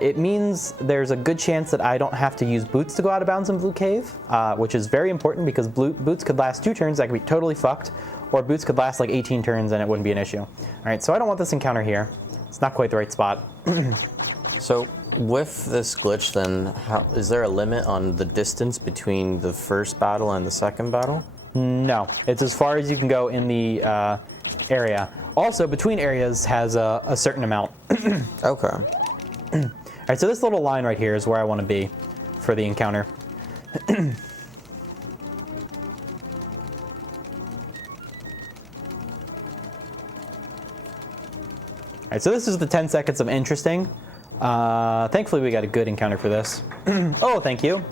It means there's a good chance that I don't have to use boots to go out of bounds in Blue Cave, which is very important because boots could last 2 turns, that could be totally fucked, or boots could last like 18 turns and it wouldn't be an issue. All right, so I don't want this encounter here. It's not quite the right spot. So with this glitch then, is there a limit on the distance between the first battle and the second battle? No, it's as far as you can go in the area. Also, between areas has a certain amount. Okay. All right, so this little line right here is where I want to be for the encounter. All right, so this is the 10 seconds of interesting. Thankfully, we got a good encounter for this. Oh, thank you.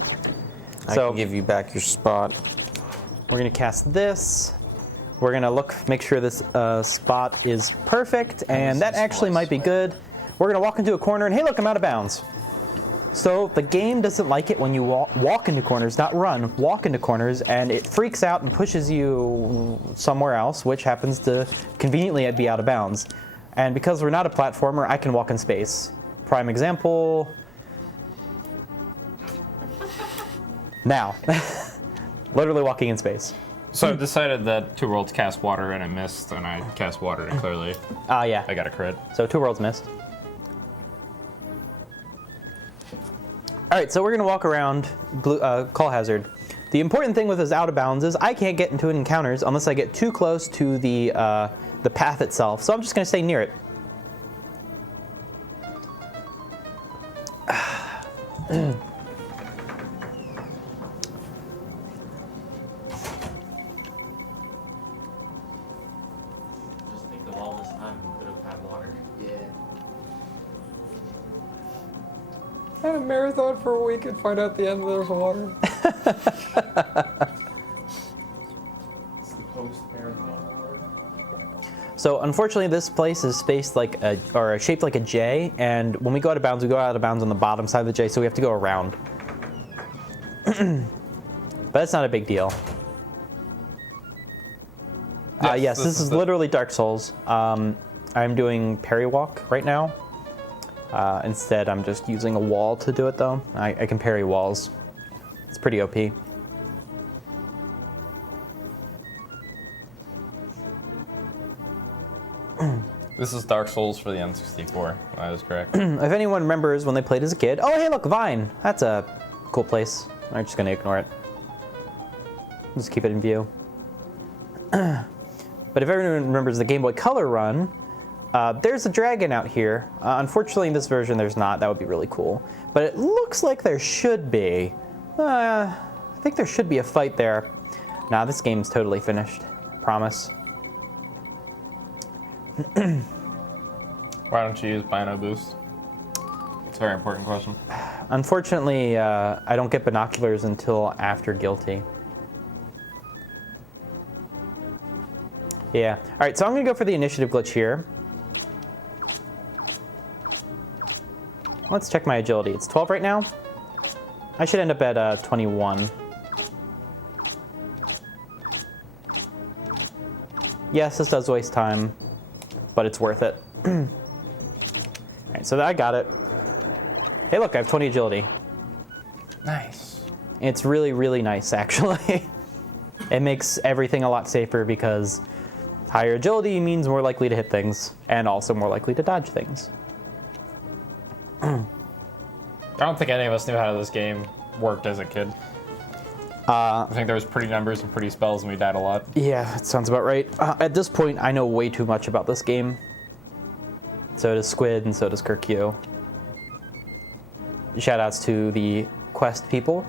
I So can give you back your spot. we're gonna cast this. We're gonna make sure this spot is perfect, and that actually might be good. We're gonna walk into a corner, and hey, look, I'm out of bounds. So the game doesn't like it when you walk into corners, not run, walk into corners, and it freaks out and pushes you somewhere else, which happens to conveniently be out of bounds. And because we're not a platformer, I can walk in space. Prime example. Now. Literally walking in space. So I've decided that Two Worlds cast water and it missed, and I cast water and clearly Yeah. I got a crit. So 2 worlds missed. All right, so we're gonna walk around Call Hazard. The important thing with this out of bounds is I can't get into encounters unless I get too close to the path itself. So I'm just gonna stay near it. Just think of all this time we could have had water. Yeah. I had a marathon for a week and find out at the end there's water. It's the post-marathon water. So unfortunately, this place is spaced like shaped like a J, and when we go out of bounds, we go out of bounds on the bottom side of the J, so we have to go around. But it's not a big deal. Yes, this is literally Dark Souls. I'm doing parry walk right now. Instead, I'm just using a wall to do it, though. I can parry walls. It's pretty OP. This is Dark Souls for the N64. That is correct. If anyone remembers when they played as a kid. Oh, hey, look, Vine. That's a cool place. I'm just going to ignore it. Just keep it in view. But if everyone remembers the Game Boy Color run, there's a dragon out here. Unfortunately, in this version, there's not. That would be really cool. But it looks like there should be. I think there should be a fight there. Nah, this game's totally finished. Promise. Why don't you use Bino Boost? It's a very important question. Unfortunately, I don't get binoculars until after Guilty. Yeah. All right, so I'm going to go for the initiative glitch here. Let's check my agility. It's 12 right now. I should end up at 21. Yes, this does waste time, but it's worth it. All right, so I got it. Hey, look, I have 20 agility. Nice. It's really, really nice, actually. It makes everything a lot safer because higher agility means more likely to hit things and also more likely to dodge things. I don't think any of us knew how this game worked as a kid. I think there was pretty numbers and pretty spells and we died a lot. Yeah, that sounds about right. At this point, I know way too much about this game. So does Squid and so does Kirkyu. Shoutouts to the Quest people.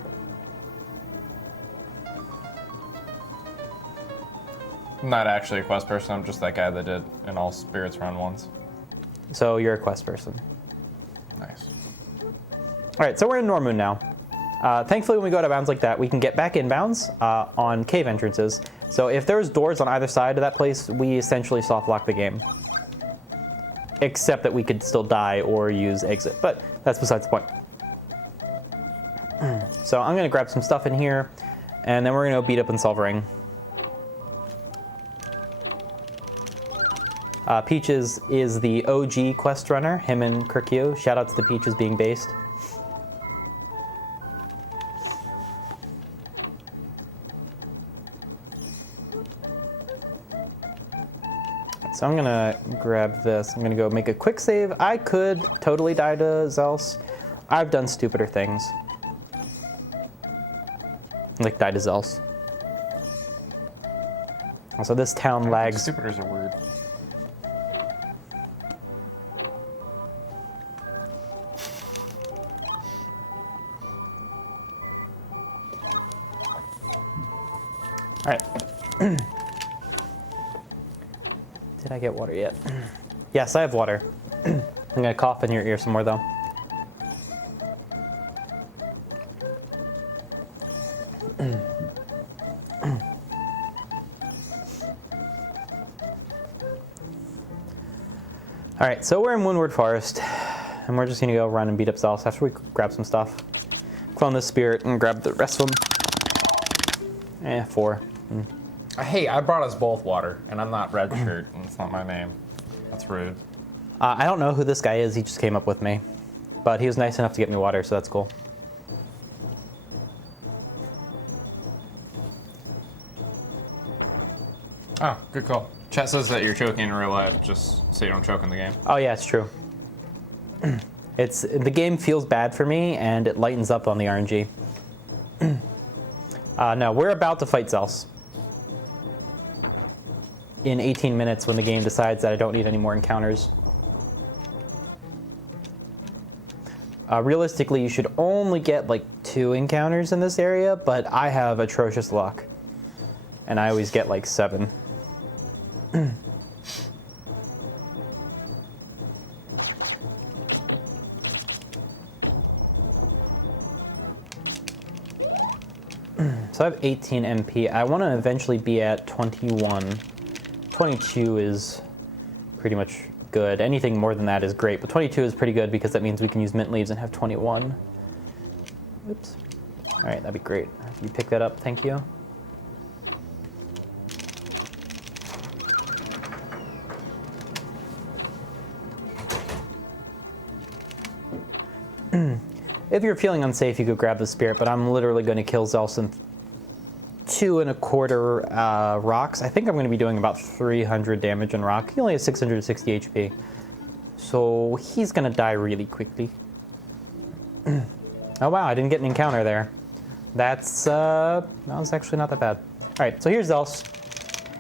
I'm not actually a Quest person, I'm just that guy that did an all spirits run once. So you're a Quest person. Nice. All right, so we're in Normoon now. Thankfully, when we go out of bounds like that, we can get back in bounds on cave entrances. So if there's doors on either side of that place, we essentially soft lock the game. Except that we could still die or use exit, but that's besides the point. So I'm gonna grab some stuff in here, and then we're gonna go beat up and solve ring. Peaches is the OG quest runner, him and Kirkyu. Shoutouts to Peaches being based. So I'm gonna grab this. I'm gonna go make a quick save. I could totally die to Zels. I've done stupider things. Like die to Zels. Also, this town lags. Stupiders are weird. All right. Did I get water yet? Yes, I have water. I'm gonna cough in your ear some more though. All right, so we're in Windward Forest, and we're just gonna go run and beat up Zelos after we grab some stuff. Clone this spirit and grab the rest of them. 4. Hey, I brought us both water, and I'm not Red Shirt, and it's not my name. That's rude. I don't know who this guy is. He just came up with me, but he was nice enough to get me water, so that's cool. Oh, good call. Chat says that you're choking in real life, just so you don't choke in the game. Oh yeah, it's true. The game feels bad for me, and it lightens up on the RNG. No, we're about to fight Zels. In 18 minutes when the game decides that I don't need any more encounters. Realistically, you should only get like 2 encounters in this area, but I have atrocious luck. And I always get like 7. So I have 18 MP. I want to eventually be at 21. 22 is pretty much good. Anything more than that is great, but 22 is pretty good because that means we can use mint leaves and have 21. Oops. All right, that'd be great. If you pick that up, thank you. If you're feeling unsafe, you could grab the spirit, but I'm literally going to kill Zels in 2.25 rocks. I think I'm going to be doing about 300 damage on rock. He only has 660 HP. So he's going to die really quickly. Oh wow, I didn't get an encounter there. That was actually not that bad. Alright, so here's Zels.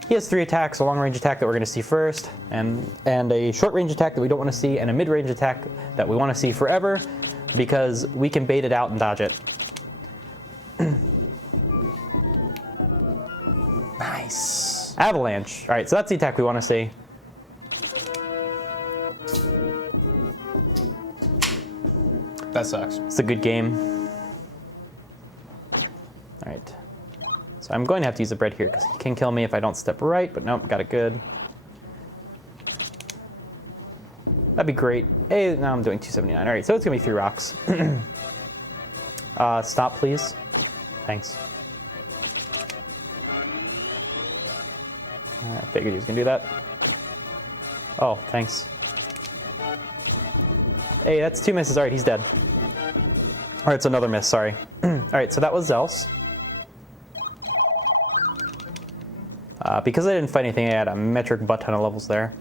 He has 3 attacks, a long-range attack that we're going to see first, and a short-range attack that we don't want to see, and a mid-range attack that we want to see forever, because we can bait it out and dodge it. Nice. Avalanche. Alright, so that's the attack we want to see. That sucks. It's a good game. Alright. So I'm going to have to use the bread here because he can kill me if I don't step right, but nope, got it good. That'd be great. Hey, now I'm doing 279. Alright, so it's going to be 3 rocks. Stop, please. Thanks. I figured he was going to do that. Oh, thanks. Hey, that's 2 misses. Alright, he's dead. Alright, it's another miss, sorry. Alright, so that was Zels. Because I didn't fight anything, I had a metric butt ton of levels there.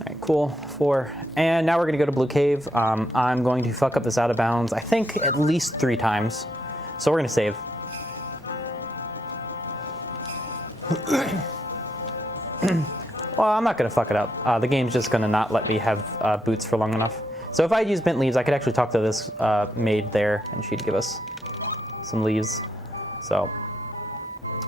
Alright, cool. 4. And now we're going to go to Blue Cave. I'm going to fuck up this out of bounds, I think, at least 3 times. So we're going to save. Well, I'm not going to fuck it up. The game's just going to not let me have boots for long enough. So if I had used bent leaves, I could actually talk to this maid there, and she'd give us some leaves. So,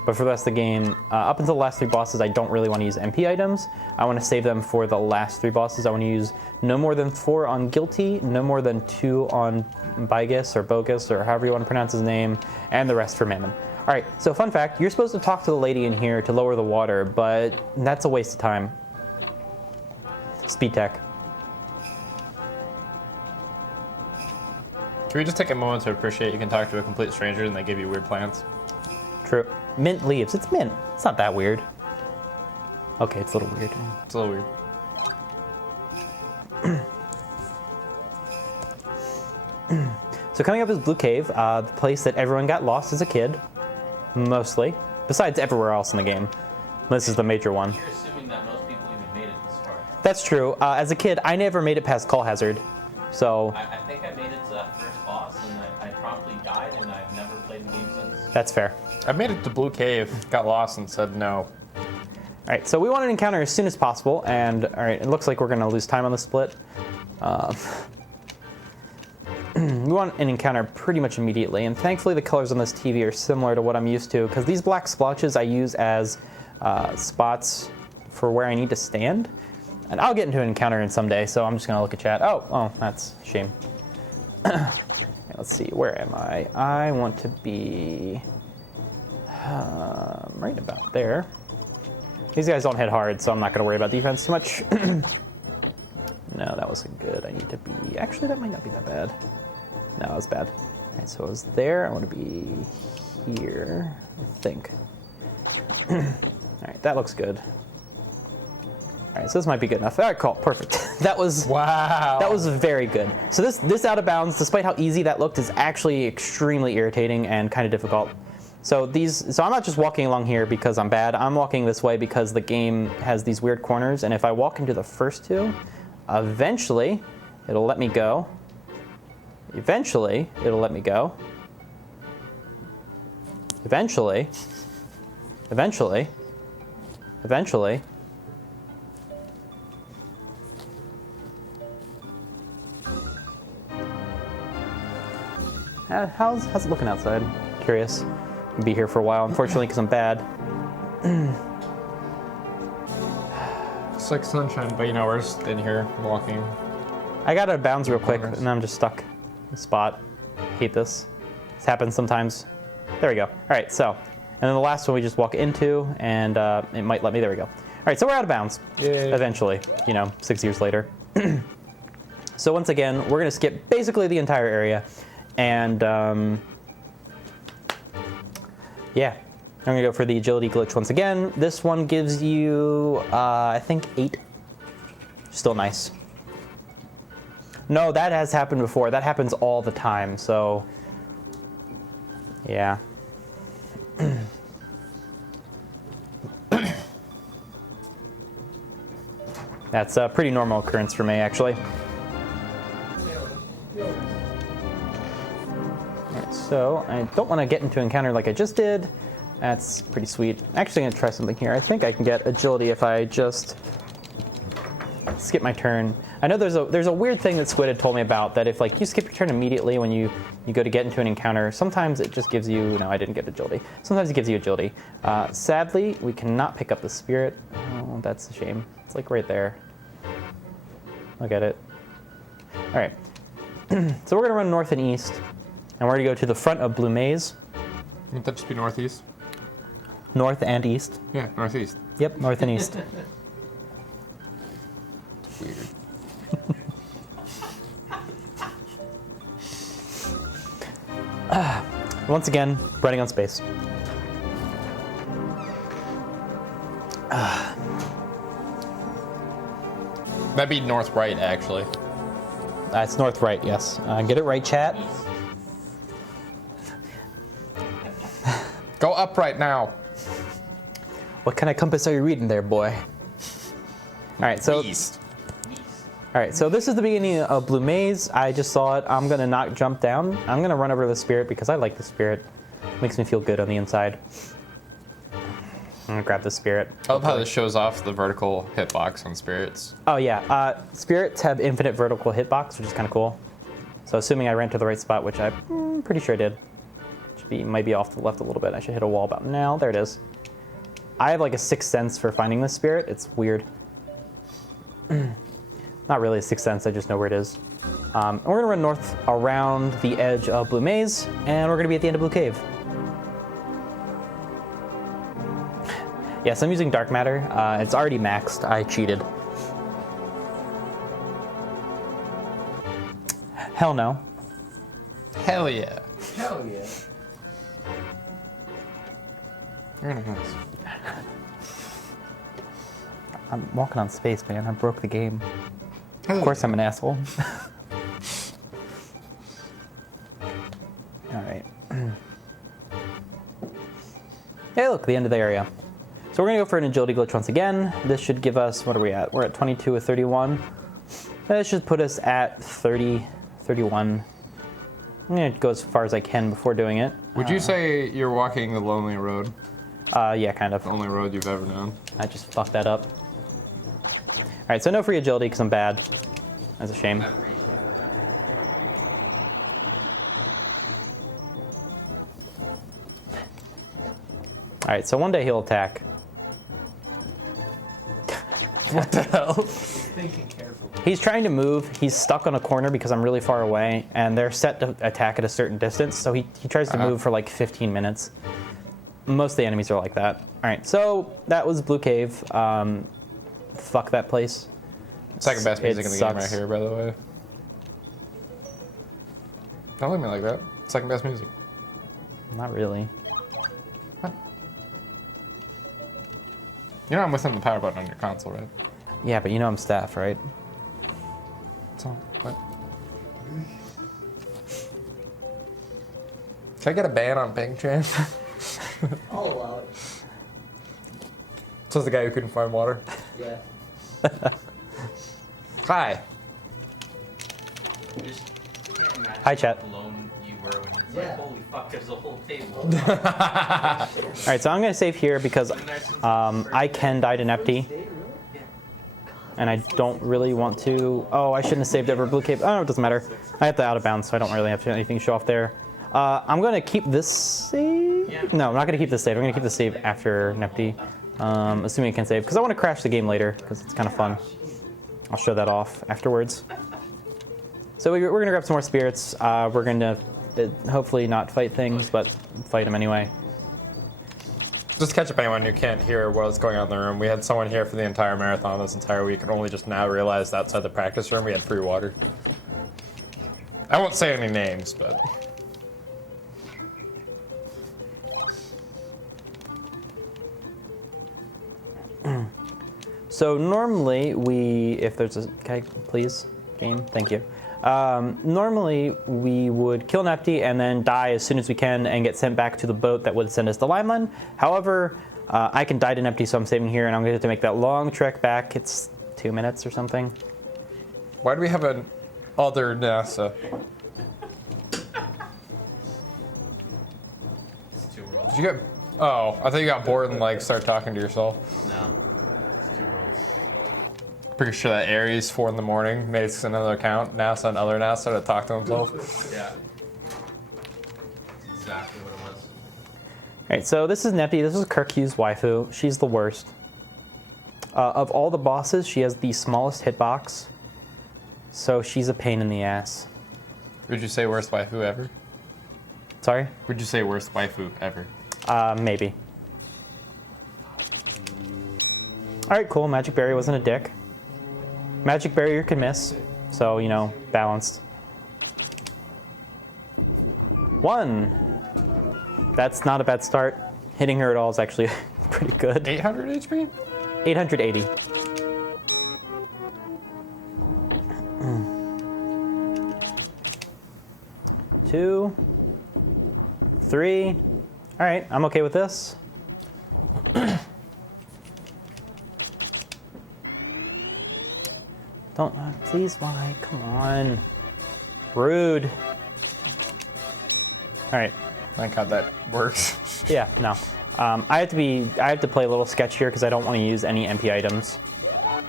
but for the rest of the game, up until the last 3 bosses, I don't really want to use MP items. I want to save them for the last 3 bosses. I want to use no more than 4 on Guilty, no more than 2 on Bigus or Bogus or however you want to pronounce his name, and the rest for Mammon. All right, so fun fact, you're supposed to talk to the lady in here to lower the water, but that's a waste of time. Speed tech. Can we just take a moment to appreciate you can talk to a complete stranger and they give you weird plants? True. Mint leaves. It's mint. It's not that weird. Okay, it's a little weird. It's a little weird. So coming up is Blue Cave, the place that everyone got lost as a kid, mostly. Besides everywhere else in the game. This is the major one. You're assuming that most people even made it this far. That's true. As a kid, I never made it past Call Hazard. So I think I made it to that first boss, and I promptly died, and I've never played the game since. that's fair. I made it to Blue Cave, got lost, and said no. All right, so we want an encounter as soon as possible, and all right, it looks like we're going to lose time on the split. We want an encounter pretty much immediately, and thankfully the colors on this TV are similar to what I'm used to, because these black splotches I use as spots for where I need to stand. And I'll get into an encounter in someday, so I'm just going to look at chat. Oh, that's a shame. Let's see, where am I? I want to be right about there. These guys don't hit hard, so I'm not going to worry about defense too much. No, that wasn't good. I need to be... Actually, that might not be that bad. No, it was bad. All right, so I was there. I want to be here, I think. All right, that looks good. All right, so this might be good enough. All right, cool, perfect. That was Wow. That was very good. So this out of bounds, despite how easy that looked, is actually extremely irritating and kind of difficult. So I'm not just walking along here because I'm bad. I'm walking this way because the game has these weird corners, and if I walk into the first 2, eventually it'll let me go. Eventually it'll let me go. Eventually. How's it looking outside? Curious. I'll be here for a while, unfortunately, because I'm bad. It's like sunshine, but you know, we're just in here walking. I got out of bounds real quick, and I'm just stuck in the spot. Hate this. This happens sometimes. There we go. All right, so, and then the last one we just walk into, and it might let me. There we go. All right, so we're out of bounds. Yay. Eventually, 6 years later. So once again, we're going to skip basically the entire area, and yeah, I'm going to go for the agility glitch once again. This one gives you, I think, 8. Still nice. No, that has happened before. That happens all the time, so Yeah. That's a pretty normal occurrence for me, actually. Alright, so I don't want to get into an encounter like I just did. That's pretty sweet. Actually, I'm going to try something here. I think I can get agility if I just skip my turn. I know there's a weird thing that Squid had told me about, that if like you skip your turn immediately when you go to get into an encounter, sometimes it just gives you, no, I didn't get agility. Sometimes it gives you agility. Sadly, we cannot pick up the spirit. Oh, that's a shame. It's like right there. Look at it. All right. So we're gonna run north and east, and we're gonna go to the front of Blue Maze. Wouldn't that just be northeast? North and east. Yeah, northeast. Yep, north and east. Weird. Once again, running on space. That'd be north right, actually. It's north right, yes. Get it right, chat. Go upright now. What kind of compass are you reading there, boy? All right, so East. all right, so this is the beginning of Blue Maze. I just saw it. I'm gonna not jump down. I'm gonna run over the spirit because I like the spirit. Makes me feel good on the inside. I'm gonna grab the spirit. I love how this shows off the vertical hitbox on spirits. Oh yeah, spirits have infinite vertical hitbox, which is kind of cool. So assuming I ran to the right spot, which I'm pretty sure I did. Might be off to the left a little bit. I should hit a wall about now. There it is. I have like a sixth sense for finding this spirit. It's weird. Not really a sixth sense. I just know where it is. And we're gonna run north around the edge of Blue Maze, and we're gonna be at the end of Blue Cave. Yes, I'm using dark matter. It's already maxed. I cheated. Hell no. Hell yeah. Hell yeah. You're gonna miss. I'm walking on space, man. I broke the game. Hell Of course I'm an asshole. All right. Hey, look, the end of the area. So we're gonna go for an agility glitch once again. This should give us, what are we at? We're at 22 with 31. That should put us at 30, 31. I'm gonna go as far as I can before doing it. Would you say you're walking the lonely road? Yeah, kind of. The only road you've ever known? I just fucked that up. All right, so no free agility because I'm bad. That's a shame. All right, so one day he'll attack. What the hell? Thinking carefully. He's trying to move. He's stuck on a corner because I'm really far away, and they're set to attack at a certain distance. So he tries to move for like 15 minutes. Most of the enemies are like that. All right, so that was Blue Cave. Fuck that place. Second best music in the game right sucks. here, by the way. Don't look at me like that. Second best music. Not really. You know I'm within the power button on your console, right? Yeah, but you know I'm staff, right? So, what? Can I get a ban on Bingchang? I'll allow it. So the guy who couldn't find water. Yeah. Hi. You just can't imagine Hi, chat. how blown you were when it's Yeah. like, holy fuck, there's a whole table. All right, so I'm gonna save here because I can die to Nepti, and I don't really want to. Oh, I shouldn't have saved over Blue Cave. Oh, it doesn't matter. I have the out of bounds, so I don't really have anything to show off there. I'm gonna keep this save. No, I'm not gonna keep this save. I'm gonna keep the save after Nepti, assuming I can save, because I want to crash the game later because it's kind of fun. I'll show that off afterwards. So we're gonna grab some more spirits. We're gonna hopefully not fight things, but fight them anyway. Just to catch up anyone who can't hear what's going on in the room. We had someone here for the entire marathon this entire week and only just now realized outside the practice room we had free water. I won't say any names, but... So normally if there's a, can I please, game? Thank you. Normally, we would kill an Nepti and then die as soon as we can and get sent back to the boat that would send us to Limeland. However, I can die to Nepti, so I'm saving here, and I'm going to have to make that long trek back. It's 2 minutes or something. Why do we have an other NASA? It's two worlds. Did you get? Oh, I thought you got bored and like started talking to yourself. No. It's two worlds. Pretty sure that Aries 4 in the morning makes another account, NASA and other NASA, to talk to himself. Yeah. That's exactly what it was. Alright, so this is Nepti. This is Kirkyu's waifu. She's the worst. Of all the bosses, she has the smallest hitbox. So she's a pain in the ass. Would you say worst waifu ever? Sorry? Would you say worst waifu ever? Maybe. Alright, cool. Magic Barrier wasn't a dick. Magic Barrier can miss. So, you know, balanced. 1. That's not a bad start. Hitting her at all is actually pretty good. 800 HP? 880. Two, 3. All right, I'm okay with this. Don't, please, why? Come on. Rude. All right. Thank God that works. Yeah, no. I have to play a little sketch here because I don't want to use any MP items. I'm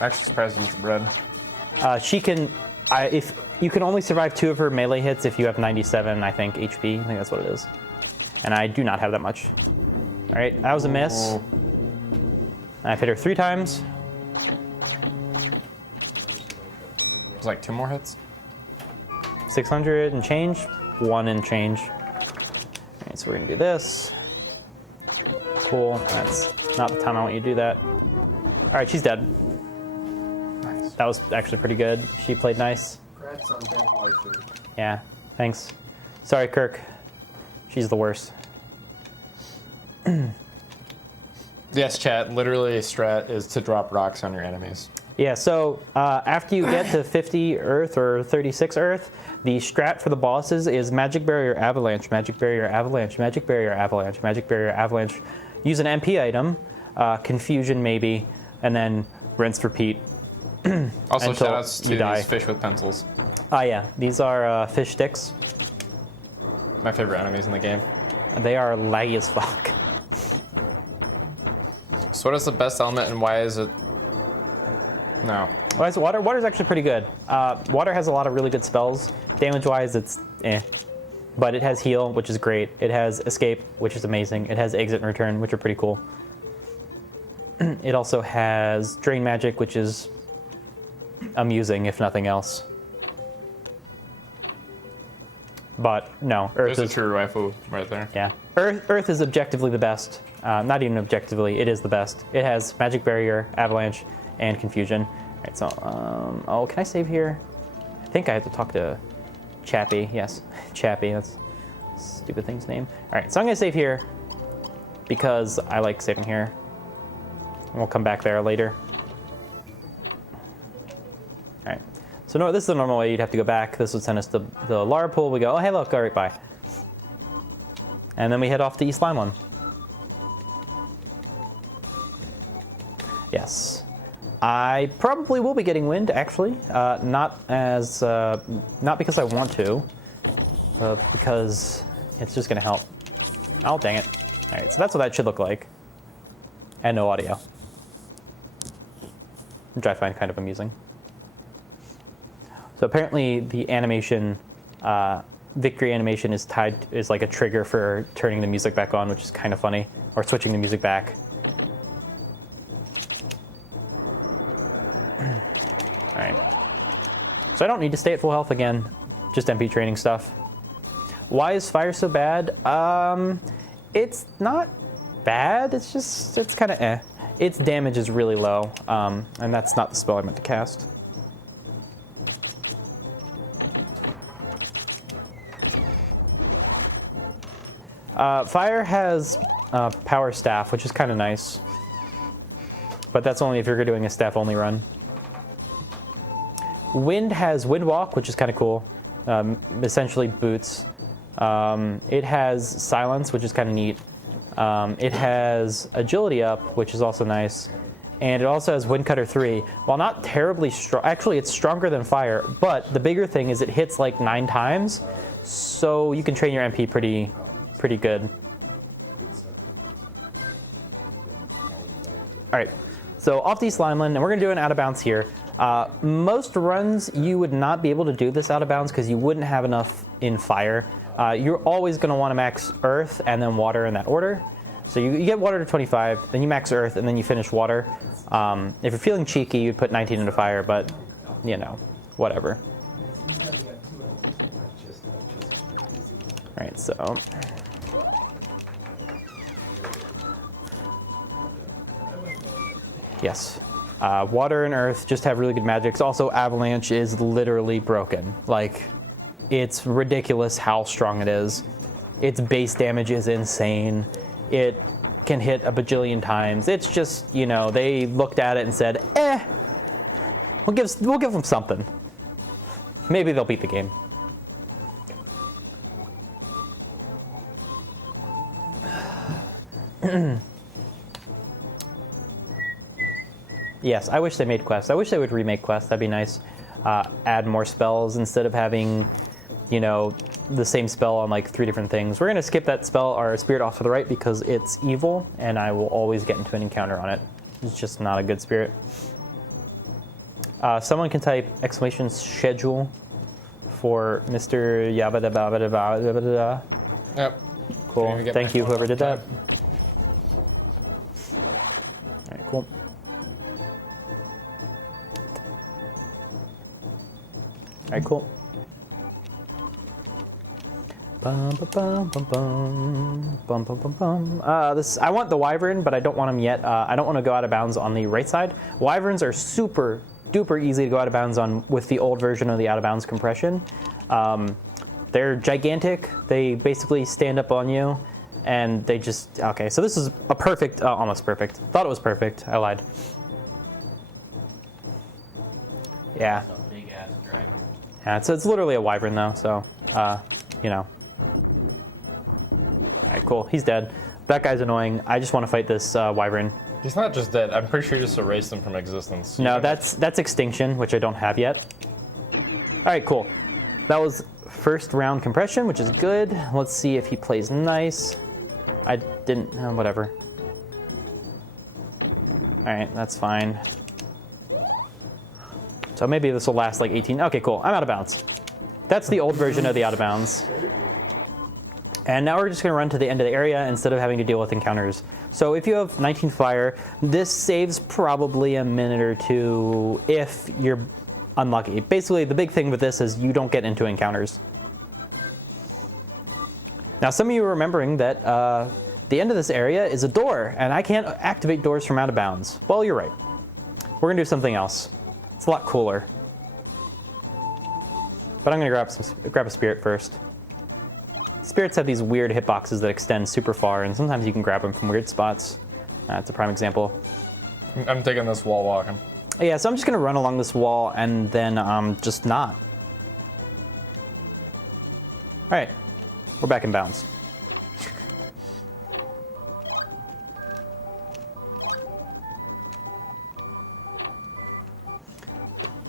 actually surprised you used the bread. She can, if you can only survive 2 of her melee hits if you have 97, I think, HP. I think that's what it is. And I do not have that much. All right, that was a miss. Oh. I've hit her 3 times. It's like 2 more hits. 600 and change, 1 and change. All right, so we're gonna do this. Cool, that's not the time I want you to do that. All right, she's dead. Nice. That was actually pretty good. She played nice. Congrats on dead waifu. Yeah, thanks. Sorry, Kirk. She's the worst. Yes, chat. Literally, a strat is to drop rocks on your enemies. Yeah, so after you get to 50 Earth or 36 Earth, the strat for the bosses is Magic Barrier Avalanche, Magic Barrier Avalanche, Magic Barrier Avalanche, Magic Barrier Avalanche. Use an MP item, Confusion maybe, and then rinse, repeat. Also, Until shoutouts to you die. these fish with pencils. Ah, yeah, these are fish sticks. My favorite enemies in the game. They are laggy as fuck. So what is the best element and why is it? No. Why is water? Water's actually pretty good. Water has a lot of really good spells. Damage-wise, it's eh. But it has heal, which is great. It has escape, which is amazing. It has exit and return, which are pretty cool. It also has drain magic, which is amusing, if nothing else. But no, Earth There's is a true waifu right there. yeah. Earth is objectively the best. Not even objectively, it is the best. It has Magic Barrier, Avalanche, and Confusion. All right, so oh, can I save here? I think I have to talk to Chappie. Yes, Chappie. That's a stupid thing's name. All right, so I'm gonna save here because I like saving here. And we'll come back there later. All right. So no, this is the normal way. You'd have to go back. This would send us to the Lara pool. We go, oh hey, look, all right, bye. And then we head off to East Limon. Yes. I probably will be getting wind, actually. Not because I want to, but because it's just gonna help. Oh, dang it. All right, so that's what that should look like. And no audio. Which I find kind of amusing. So apparently the animation, victory animation is like a trigger for turning the music back on, which is kind of funny, or switching the music back. All right. So I don't need to stay at full health again, just MP training stuff. Why is fire so bad? It's not bad, it's kind of eh. Its damage is really low, and that's not the spell I meant to cast. Fire has Power Staff, which is kind of nice. But that's only if you're doing a staff-only run. Wind has Wind Walk, which is kind of cool. Essentially boots. It has Silence, which is kind of neat. It has Agility up, which is also nice. And it also has Wind Cutter 3. While not terribly strong, actually it's stronger than Fire, but the bigger thing is it hits like 9 times, so you can train your MP pretty good. All right, so off to East Limeland, and we're gonna do an out of bounds here. Most runs you would not be able to do this out of bounds because you wouldn't have enough in Fire. You're always gonna wanna max Earth and then Water in that order. So you get Water to 25, then you max Earth, and then you finish Water. If you're feeling cheeky, you'd put 19 into Fire, but you know, whatever. All right, so. Yes. Water and Earth just have really good magics. Also, Avalanche is literally broken. Like, it's ridiculous how strong it is. Its base damage is insane. It can hit a bajillion times. It's just, you know, they looked at it and said, we'll give them something. Maybe they'll beat the game. Yes, I wish they made quests. I wish they would remake quests. That'd be nice. Add more spells instead of having, you know, the same spell on like 3 different things. We're gonna skip that spell, or spirit off to the right, because it's evil, and I will always get into an encounter on it. It's just not a good spirit. Someone can type exclamation schedule for Mr. Yabba Dabba Dabba. Yep. Cool. Thank you, whoever did that. All right, cool. All right, cool. Bum, bum, bum, bum, bum, bum, bum, bum. I want the Wyvern, but I don't want him yet. I don't want to go out of bounds on the right side. Wyverns are super duper easy to go out of bounds on with the old version of the out of bounds compression. They're gigantic. They basically stand up on you, and they just, okay, so this is a perfect, almost perfect. Thought it was perfect, I lied. Yeah. Some big ass dragon. Yeah, it's literally a Wyvern though, so, you know. Alright, cool, he's dead. That guy's annoying. I just want to fight this Wyvern. He's not just dead. I'm pretty sure you just erased him from existence. No, that's Extinction, which I don't have yet. Alright, cool. That was first round compression, which is good. Let's see if he plays nice. I didn't, whatever. Alright, that's fine. So maybe this will last like 18. Okay, cool. I'm out of bounds. That's the old version of the out of bounds. And now we're just going to run to the end of the area instead of having to deal with encounters. So if you have 19 fire, this saves probably a minute or 2 if you're unlucky. Basically, the big thing with this is you don't get into encounters. Now, some of you are remembering that the end of this area is a door, and I can't activate doors from out of bounds. Well, you're right. We're going to do something else. It's a lot cooler. But I'm going to grab a spirit first. Spirits have these weird hitboxes that extend super far, and sometimes you can grab them from weird spots. That's a prime example. I'm taking this wall walking. Yeah, so I'm just going to run along this wall and then just not. All right, we're back in bounds.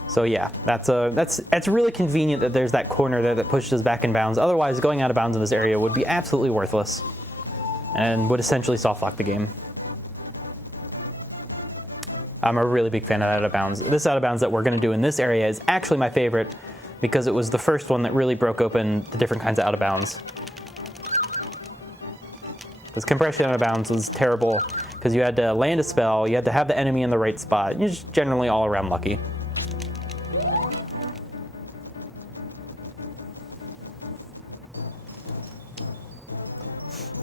So yeah, that's really convenient that there's that corner there that pushes us back in bounds. Otherwise, going out of bounds in this area would be absolutely worthless and would essentially soft lock the game. I'm a really big fan of out of bounds. This out of bounds that we're going to do in this area is actually my favorite because it was the first one that really broke open the different kinds of out of bounds. This compression out of bounds was terrible because you had to land a spell, you had to have the enemy in the right spot. You're just generally all around lucky.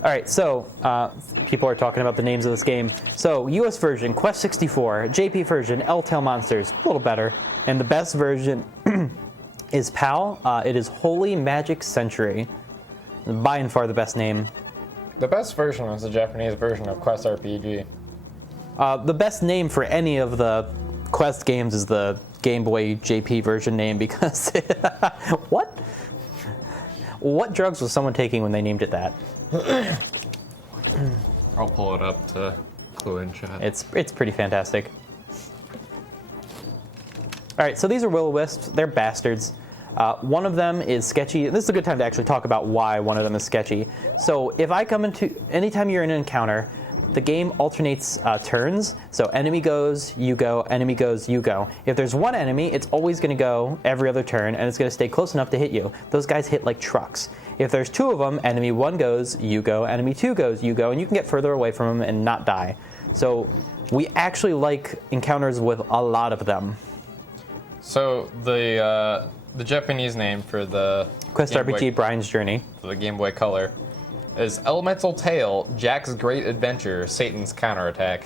All right, so people are talking about the names of this game. So US version, Quest 64, JP version, L-Tail Monsters, a little better. And the best version is PAL. It is Holy Magic Century. By and far the best name. The best version is the Japanese version of Quest RPG. The best name for any of the Quest games is the Game Boy JP version name because what? What drugs was someone taking when they named it that? I'll pull it up to clue in chat. It's pretty fantastic. All right, so these are will-o-wisps. They're bastards. One of them is sketchy. This is a good time to actually talk about why one of them is sketchy. So if I come into, anytime you're in an encounter, the game alternates turns. So enemy goes, you go, enemy goes, you go. If there's one enemy, it's always going to go every other turn, and it's going to stay close enough to hit you. Those guys hit like trucks. If there's two of them, enemy one goes, you go, enemy two goes, you go, and you can get further away from them and not die. So we actually like encounters with a lot of them. So the Japanese name for the Quest Game Boy- RPG Brian's Journey. for the Game Boy Color is Elemental Tale, Jack's Great Adventure, Satan's Counterattack.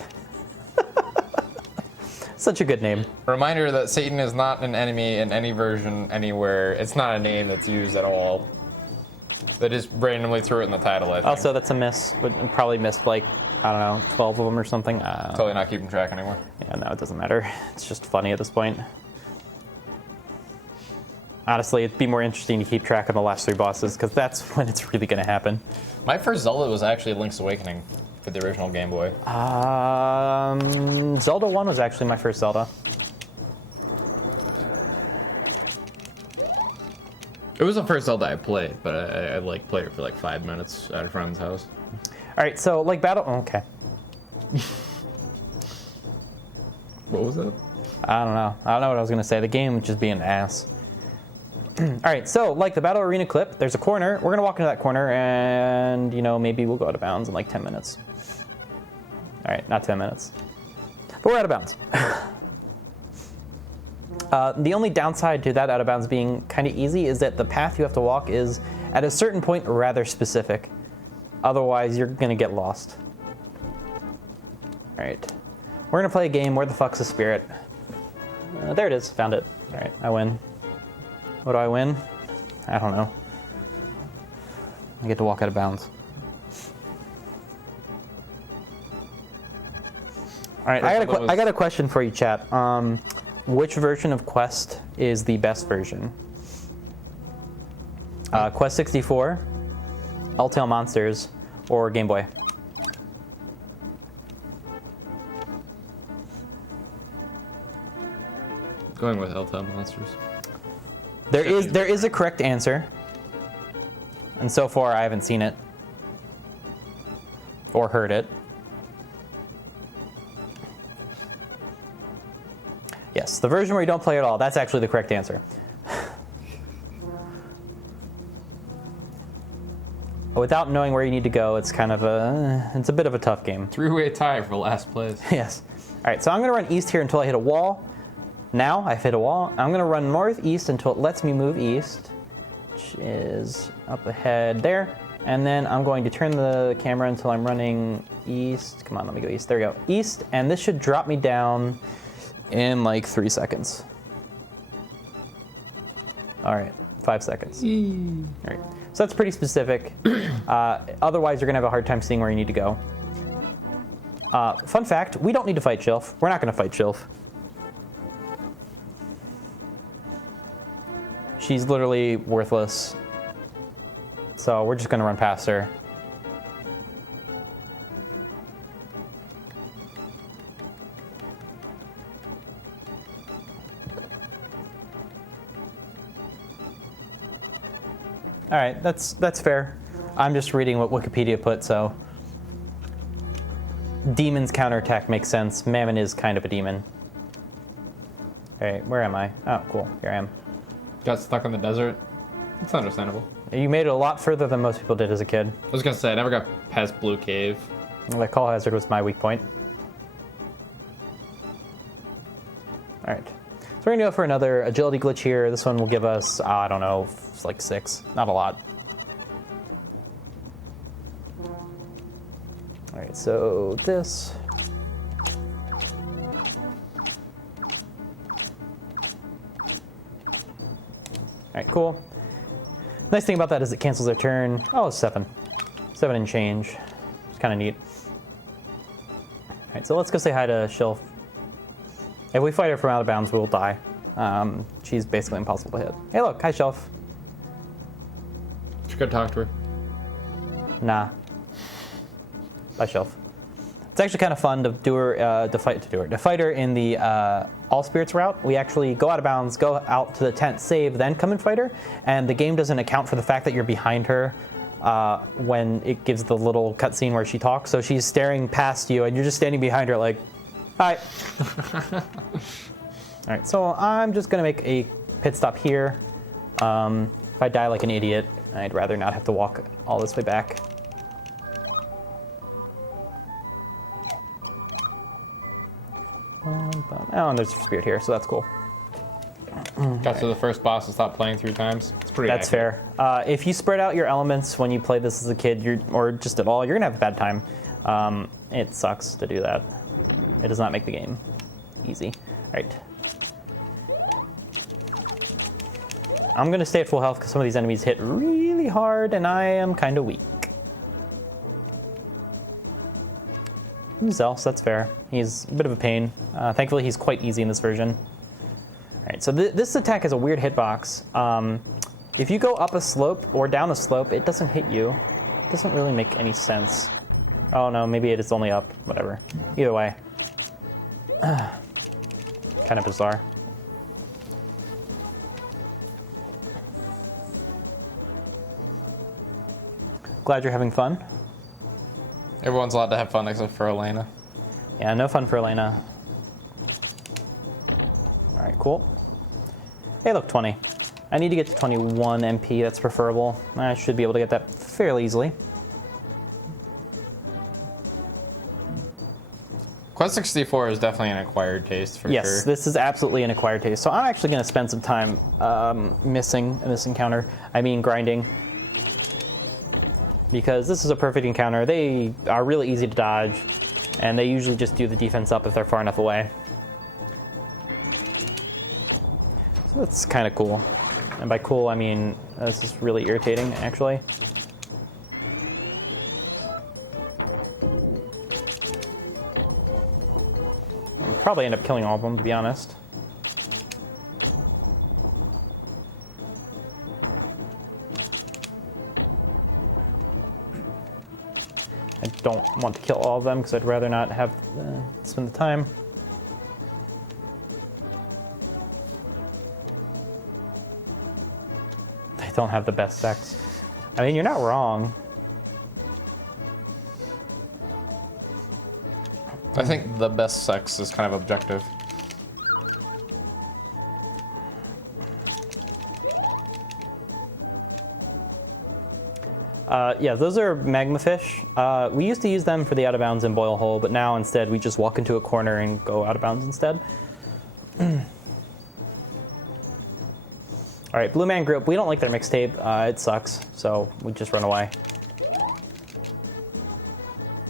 Such a good name. Reminder that Satan is not an enemy in any version anywhere. It's not a name that's used at all. They just randomly threw it in the title, I think. Also, that's a miss. But probably missed like, I don't know, 12 of them or something. Totally not keeping track anymore. Yeah, no, it doesn't matter. It's just funny at this point. Honestly, it'd be more interesting to keep track of the last three bosses, because that's when it's really going to happen. My first Zelda was actually Link's Awakening for the original Game Boy. Zelda 1 was actually my first Zelda. It was the first Zelda I played, but I like played it for like 5 minutes at a friend's house. All right, so like battle. Okay. What was that? I don't know. I don't know what I was going to say. The game would just be an ass. All right, so like the Battle Arena clip, there's a corner. We're going to walk into that corner and, you know, maybe we'll go out of bounds in like 10 minutes. All right, not 10 minutes. But we're out of bounds. The only downside to that out of bounds being kind of easy is that the path you have to walk is, at a certain point, rather specific. Otherwise, you're going to get lost. All right. We're going to play a game, Where the Fuck's the Spirit? There it is. Found it. All right, I win. What do I win? I don't know. I get to walk out of bounds. All right, I got a question for you, chat. Which version of Quest is the best version? Quest 64, Telltale Monsters, or Game Boy? Going with Telltale Monsters. There is a correct answer, and so far I haven't seen it or heard it. Yes, the version where you don't play at all, that's actually the correct answer. Without knowing where you need to go, it's kind of it's a bit of a tough game. Three-way tie for last place. Yes. All right, so I'm going to run east here until I hit a wall. Now I've hit a wall. I'm going to run northeast until it lets me move east, which is up ahead there. And then I'm going to turn the camera until I'm running east. Come on, let me go east. There we go. East, and this should drop me down in like 3 seconds. All right, 5 seconds. All right, so that's pretty specific. Otherwise, you're going to have a hard time seeing where you need to go. Fun fact, we don't need to fight Shilf. We're not going to fight Shilf. She's literally worthless. So we're just going to run past her. All right, that's fair. I'm just reading what Wikipedia put, so Demon's counterattack makes sense. Mammon is kind of a demon. All right, where am I? Oh, cool. Here I am. Got stuck in the desert. It's understandable. You made it a lot further than most people did as a kid. I was gonna say I never got past Blue Cave. Like Call Hazard was my weak point. All right, so we're gonna go for another agility glitch here. This one will give us, I don't know, it's like 6, not a lot. All right, so this. All right, cool. Nice thing about that is it cancels their turn. Oh, 7. 7 and change. It's kind of neat. All right, so let's go say hi to Shilf. If we fight her from out of bounds, we'll die. she's basically impossible to hit. Hey, look, hi, Shelf. Should go talk to her. Nah. Bye, Shelf. It's actually kind of fun to do her, to fight her in the All Spirits route. We actually go out of bounds, go out to the tent, save, then come and fight her, and the game doesn't account for the fact that you're behind her when it gives the little cutscene where she talks. So she's staring past you, and you're just standing behind her like, hi. All right, so I'm just gonna make a pit stop here. If I die like an idiot, I'd rather not have to walk all this way back. Oh, and there's a spirit here, so that's cool. Got to the first boss and stopped playing 3 times. It's pretty That's accurate. fair. If you spread out your elements when you play this as a kid, or just at all, you're gonna have a bad time. It sucks to do that. It does not make the game easy. All right. I'm gonna stay at full health because some of these enemies hit really hard, and I am kind of weak. Zealous, that's fair. He's a bit of a pain. Thankfully, he's quite easy in this version. All right, so this attack has a weird hitbox. If you go up a slope or down a slope, it doesn't hit you. It doesn't really make any sense. Oh no, maybe it is only up, whatever. Either way. Kind of bizarre. Glad you're having fun. Everyone's allowed to have fun except for Elena. Yeah, no fun for Elena. All right, cool. Hey, look, 20. I need to get to 21 MP. That's preferable. I should be able to get that fairly easily. Quest 64 is definitely an acquired taste for sure. Yes, this is absolutely an acquired taste. So I'm actually going to spend some time missing this encounter. I mean, grinding. Because this is a perfect encounter. They are really easy to dodge, and they usually just do the defense up if they're far enough away. So that's kind of cool. And by cool, I mean this is really irritating, actually. I'll probably end up killing all of them, to be honest. I don't want to kill all of them because I'd rather not have spend the time. They don't have the best sex. I mean, you're not wrong. I think the best sex is kind of objective. Yeah, those are magma fish. We used to use them for the out of bounds in Boil Hole, but now instead we just walk into a corner and go out of bounds instead. All right, Blue Man Group. We don't like their mixtape. It sucks, so we just run away.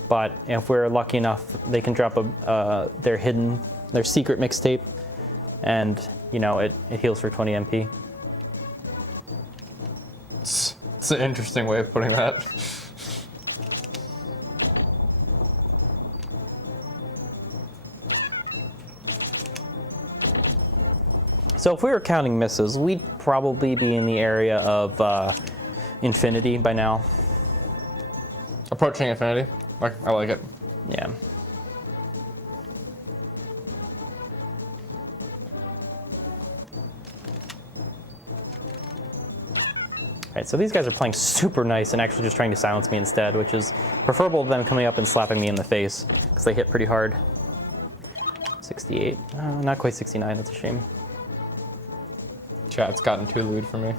But if we're lucky enough, they can drop their secret mixtape, and you know it heals for 20 MP. It's an interesting way of putting that. So if we were counting misses, we'd probably be in the area of infinity by now. Approaching infinity. I like it. Yeah. Alright, so these guys are playing super nice and actually just trying to silence me instead, which is preferable to them coming up and slapping me in the face, because they hit pretty hard. 68. Not quite 69, that's a shame. Chat's gotten too lewd for me.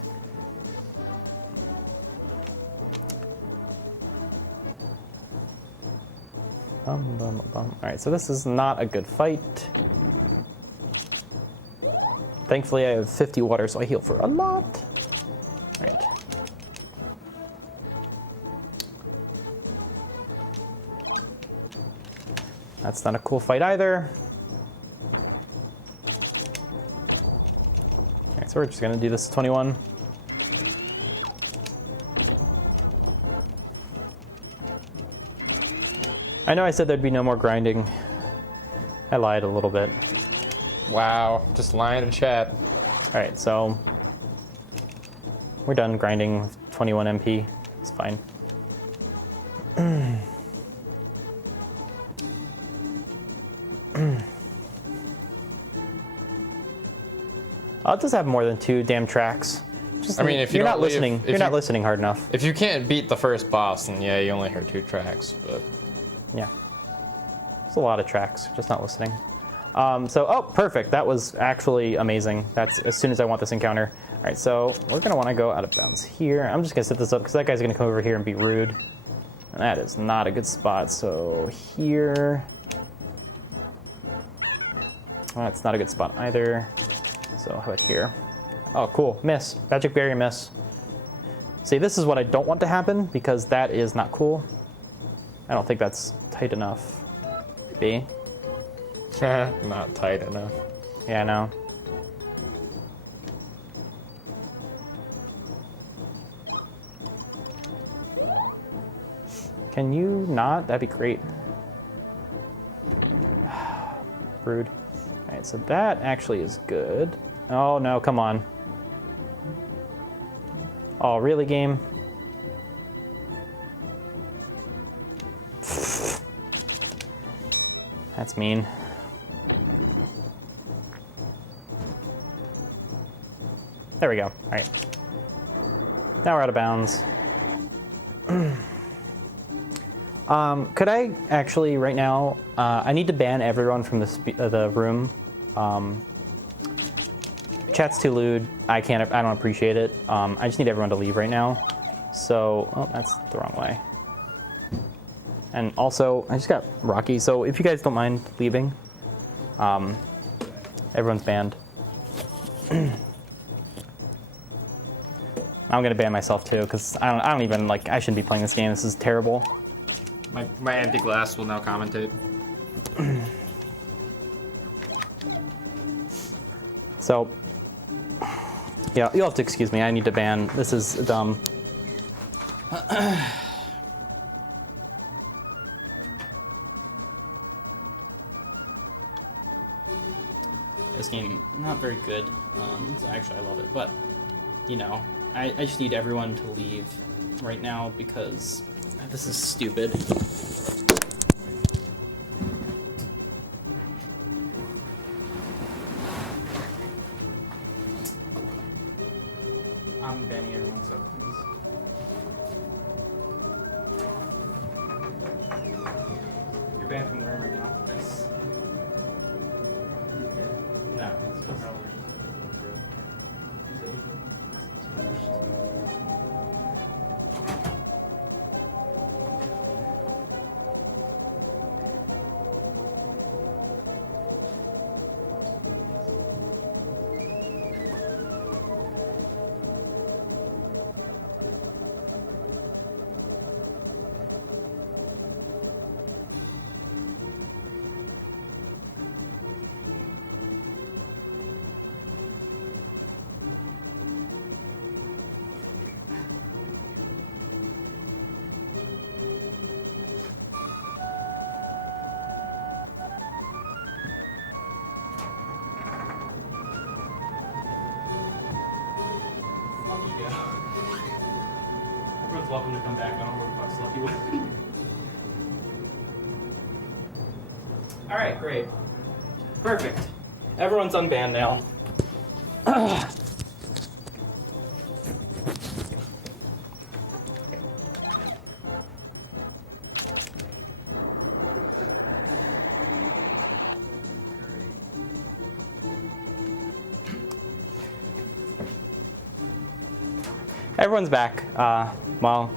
Alright, so this is not a good fight. Thankfully I have 50 water, so I heal for a lot. Alright. That's not a cool fight either. Alright, so we're just gonna do this 21. I know I said there'd be no more grinding. I lied a little bit. Wow, just lying in chat. All right, so we're done grinding with 21 MP. It's fine. I'll just have more than 2 damn tracks. Just I mean, if you you're don't not leave- listening, if you're not you- listening hard enough. If you can't beat the first boss, then yeah, you only heard 2 tracks. But Yeah, it's a lot of tracks. Just not listening. Oh, perfect. That was actually amazing. That's as soon as I want this encounter. All right, so we're gonna want to go out of bounds here. I'm just gonna set this up because that guy's gonna come over here and be rude, and that is not a good spot. So here, that's not a good spot either. So how about here? Oh, cool. Miss. Magic Berry miss. See, this is what I don't want to happen because that is not cool. I don't think that's tight enough. B. not tight enough. Yeah, I know. Can you not? That'd be great. Rude. All right, so that actually is good. Oh, no, come on. Oh, really, game? That's mean. There we go. All right. Now we're out of bounds. Could I actually, right now, I need to ban everyone from the room. Chat's too lewd. I don't appreciate it. I just need everyone to leave right now. So, oh, that's the wrong way. And also, I just got Rocky. So if you guys don't mind leaving, everyone's banned. I'm gonna ban myself too, because I don't even like. I shouldn't be playing this game. This is terrible. My empty glass will now commentate. So, yeah, you'll have to excuse me. I need to ban. This is dumb. This game, not very good. So actually, I love it, but you know, I just need everyone to leave right now because this is stupid. I'm banning everyone, so please. You're banned from the room right now. Yes. No, it's just Everyone's welcome to come back. I don't know where the fuck's Lucky went. Alright, great. Perfect. Everyone's unbanned now. Everyone's back. Well,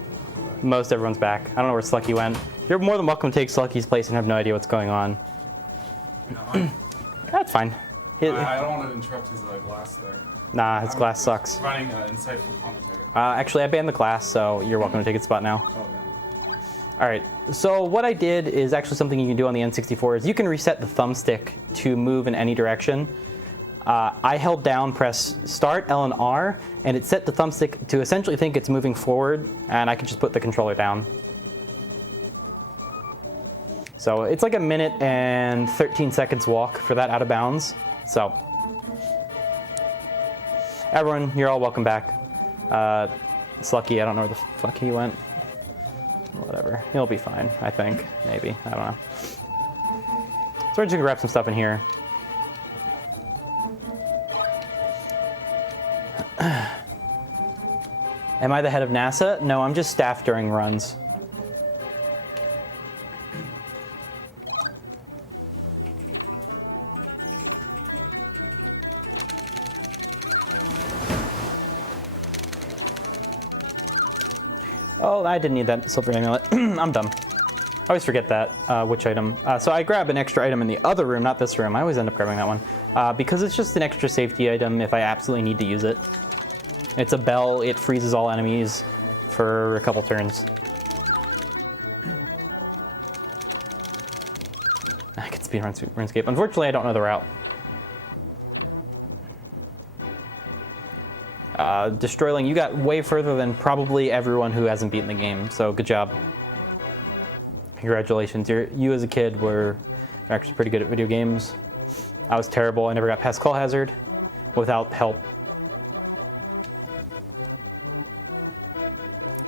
most everyone's back. I don't know where Slucky went. You're more than welcome to take Slucky's place and have no idea what's going on. That's fine. I don't want to interrupt his glass there. Nah, his glass sucks. Running insightful commentary. Actually, I banned the glass, so you're welcome to take its spot now. Oh, All right, so what I did is actually something you can do on the N64 is you can reset the thumbstick to move in any direction. I held down, press start, L and R, and it set the thumbstick to essentially think it's moving forward, and I could just put the controller down. So it's like a minute and 13 seconds walk for that out of bounds. So, everyone, you're all welcome back. Slucky, I don't know where the fuck he went. Whatever, he'll be fine, I think. Maybe, I don't know. So we're just gonna grab some stuff in here. Am I the head of NASA? No, I'm just staff during runs. Oh, I didn't need that silver amulet. I'm dumb. I always forget that, which item. So I grab an extra item in the other room, not this room. I always end up grabbing that one. Because it's just an extra safety item if I absolutely need to use it. It's a bell. It freezes all enemies for a couple turns. I can speedrun RuneScape. Unfortunately, I don't know the route. Destroyling, you got way further than probably everyone who hasn't beaten the game, so good job. Congratulations. You as a kid were actually pretty good at video games. I was terrible. I never got past Call Hazard without help.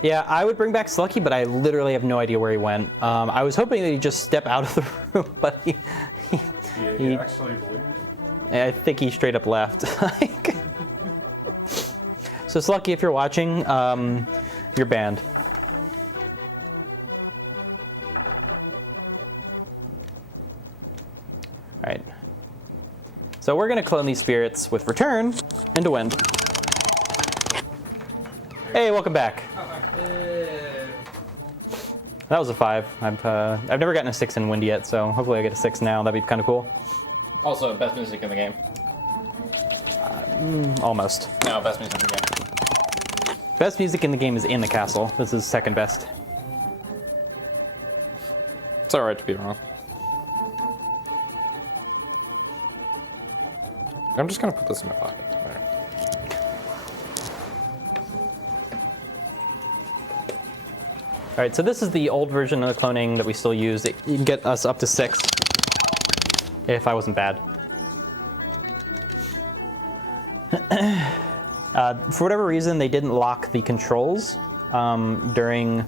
Yeah, I would bring back Slucky, but I literally have no idea where he went. I was hoping that he'd just step out of the room, but he actually believed it. I think he straight up left. So Slucky, if you're watching, you're banned. All right. So we're gonna clone these spirits with return into wind. Hey, welcome back. That was a 5. I've never gotten a 6 in wind yet, so hopefully I get a 6 now. That'd be kind of cool. Also, best music in the game. Almost. No, best music in the game. Best music in the game is in the castle. This is second best. It's alright to be wrong. I'm just gonna put this in my pocket. There. All right, so this is the old version of the cloning that we still use. You can get us up to 6 if I wasn't bad. For whatever reason, they didn't lock the controls during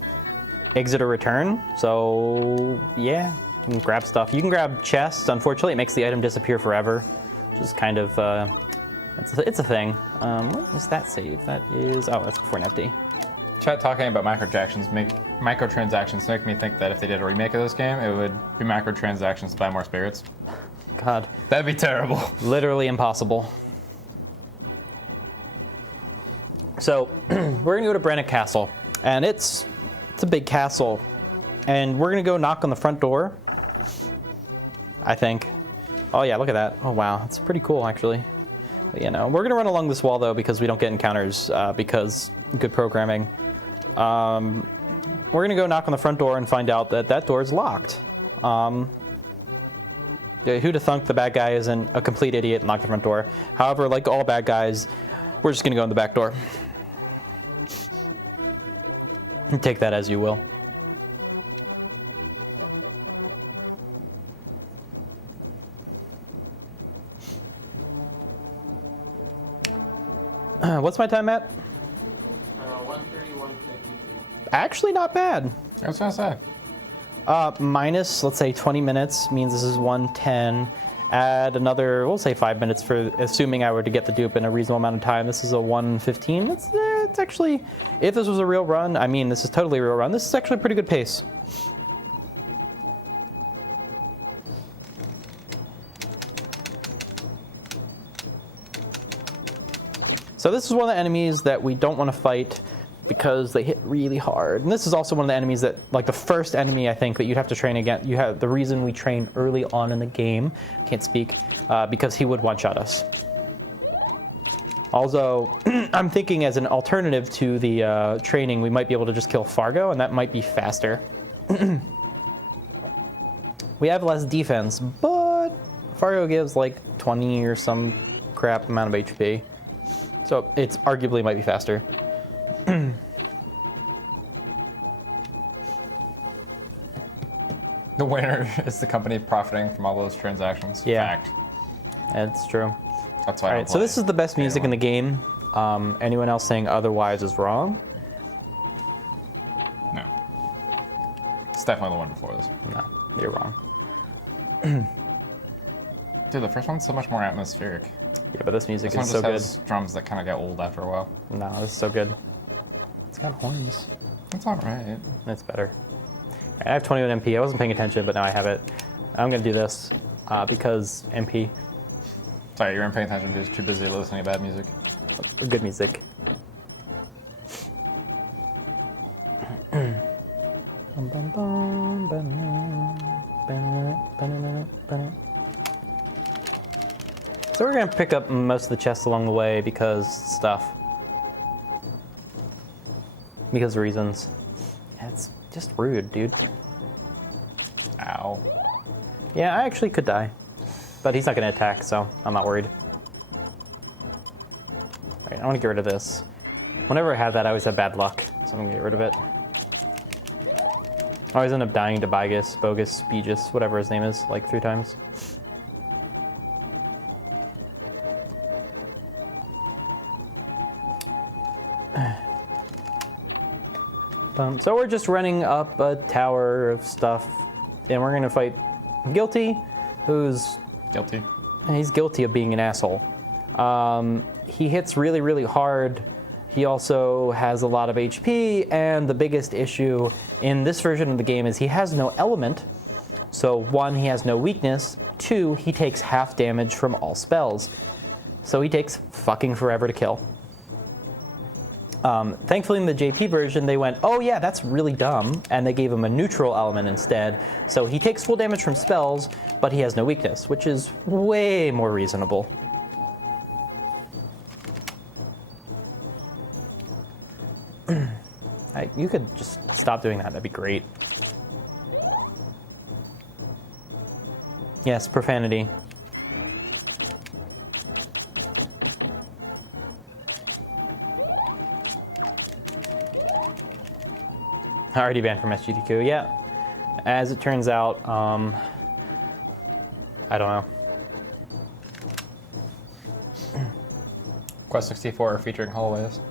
exit or return. So yeah, you can grab stuff. You can grab chests. Unfortunately, it makes the item disappear forever, which is kind of it's a thing. What is that save? That is that's before an FD. Chat talking about microtransactions make me think that if they did a remake of this game, it would be microtransactions to buy more spirits. God, That'd be terrible. literally impossible. So we're gonna go to Brennick Castle, and it's a big castle, and we're gonna go knock on the front door. I think. Oh yeah, look at that. Oh wow, it's pretty cool actually. But, you know, we're gonna run along this wall though because we don't get encounters because good programming. We're gonna go knock on the front door and find out that that door is locked. Who'd have thunk the bad guy isn't a complete idiot and lock the front door. However, like all bad guys, we're just gonna go in the back door. Take that as you will. What's my time at? 1:31:53. Actually, not bad. I was gonna say. Minus, let's say 20 minutes means this is 110. Add another, we'll say 5 minutes for assuming I were to get the dupe in a reasonable amount of time. This is a 115. It's actually, if this was a real run, I mean, this is totally a real run. This is actually a pretty good pace. So this is one of the enemies that we don't want to fight because they hit really hard. And this is also one of the enemies that, like the first enemy, I think, that you'd have to train against. You have the reason we train early on in the game, can't speak, because he would one-shot us. Also, I'm thinking as an alternative to the training, we might be able to just kill Fargo, and that might be faster. We have less defense, but Fargo gives like 20 or some crap amount of HP. So it's arguably might be faster. The winner is the company profiting from all those transactions. Yeah. Fact. It's true. That's why. All right, so this is the best music in the game. Anyone else saying otherwise is wrong? No. It's definitely the one before this. No, you're wrong. Dude, the first one's so much more atmospheric. Yeah, but this music This one is just so good. has drums that kind of get old after a while. No, this is so good. It's got horns. That's all right. That's better. All right, I have 21 MP. I wasn't paying attention, but now I have it. I'm gonna do this because MP. Sorry, you weren't paying attention because you're too busy listening to bad music. Good music. So we're gonna pick up most of the chests along the way because stuff. Because reasons. It's just rude, dude. Ow. Yeah, I actually could die. But he's not gonna attack, so I'm not worried. Alright, I wanna get rid of this. Whenever I have that, I always have bad luck, so I'm gonna get rid of it. I always end up dying to Bogus, Begus, whatever his name is, like 3 times. So we're just running up a tower of stuff, and we're gonna fight Guilty, who's Guilty. he's guilty of being an asshole. He hits really, really hard. He also has a lot of HP, and the biggest issue in this version of the game is he has no element. So 1, he has no weakness. 2, he takes half damage from all spells. So he takes fucking forever to kill. Thankfully in the JP version, they went, oh yeah, that's really dumb, and they gave him a neutral element instead. So he takes full damage from spells, but he has no weakness, which is way more reasonable. You could just stop doing that, that'd be great. Yes, profanity. Already banned from SGDQ, yeah. As it turns out, I don't know. Quest 64 featuring hallways.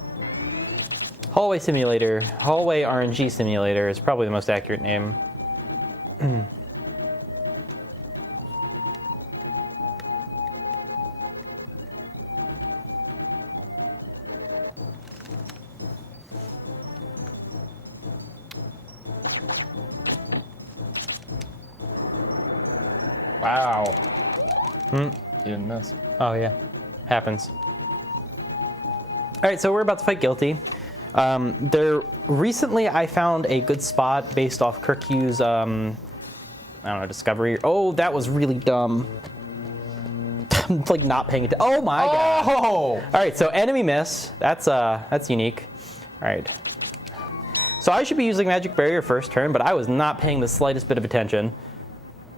Hallway Simulator, Hallway RNG Simulator is probably the most accurate name. Wow. You didn't miss. Oh yeah, happens. All right, so we're about to fight Guilty. Recently I found a good spot based off Kirkyu's, I don't know, discovery. Oh, that was really dumb. I'm like not paying attention. Oh my god. Oh! All right, so enemy miss. That's unique. All right. So I should be using Magic Barrier first turn, but I was not paying the slightest bit of attention.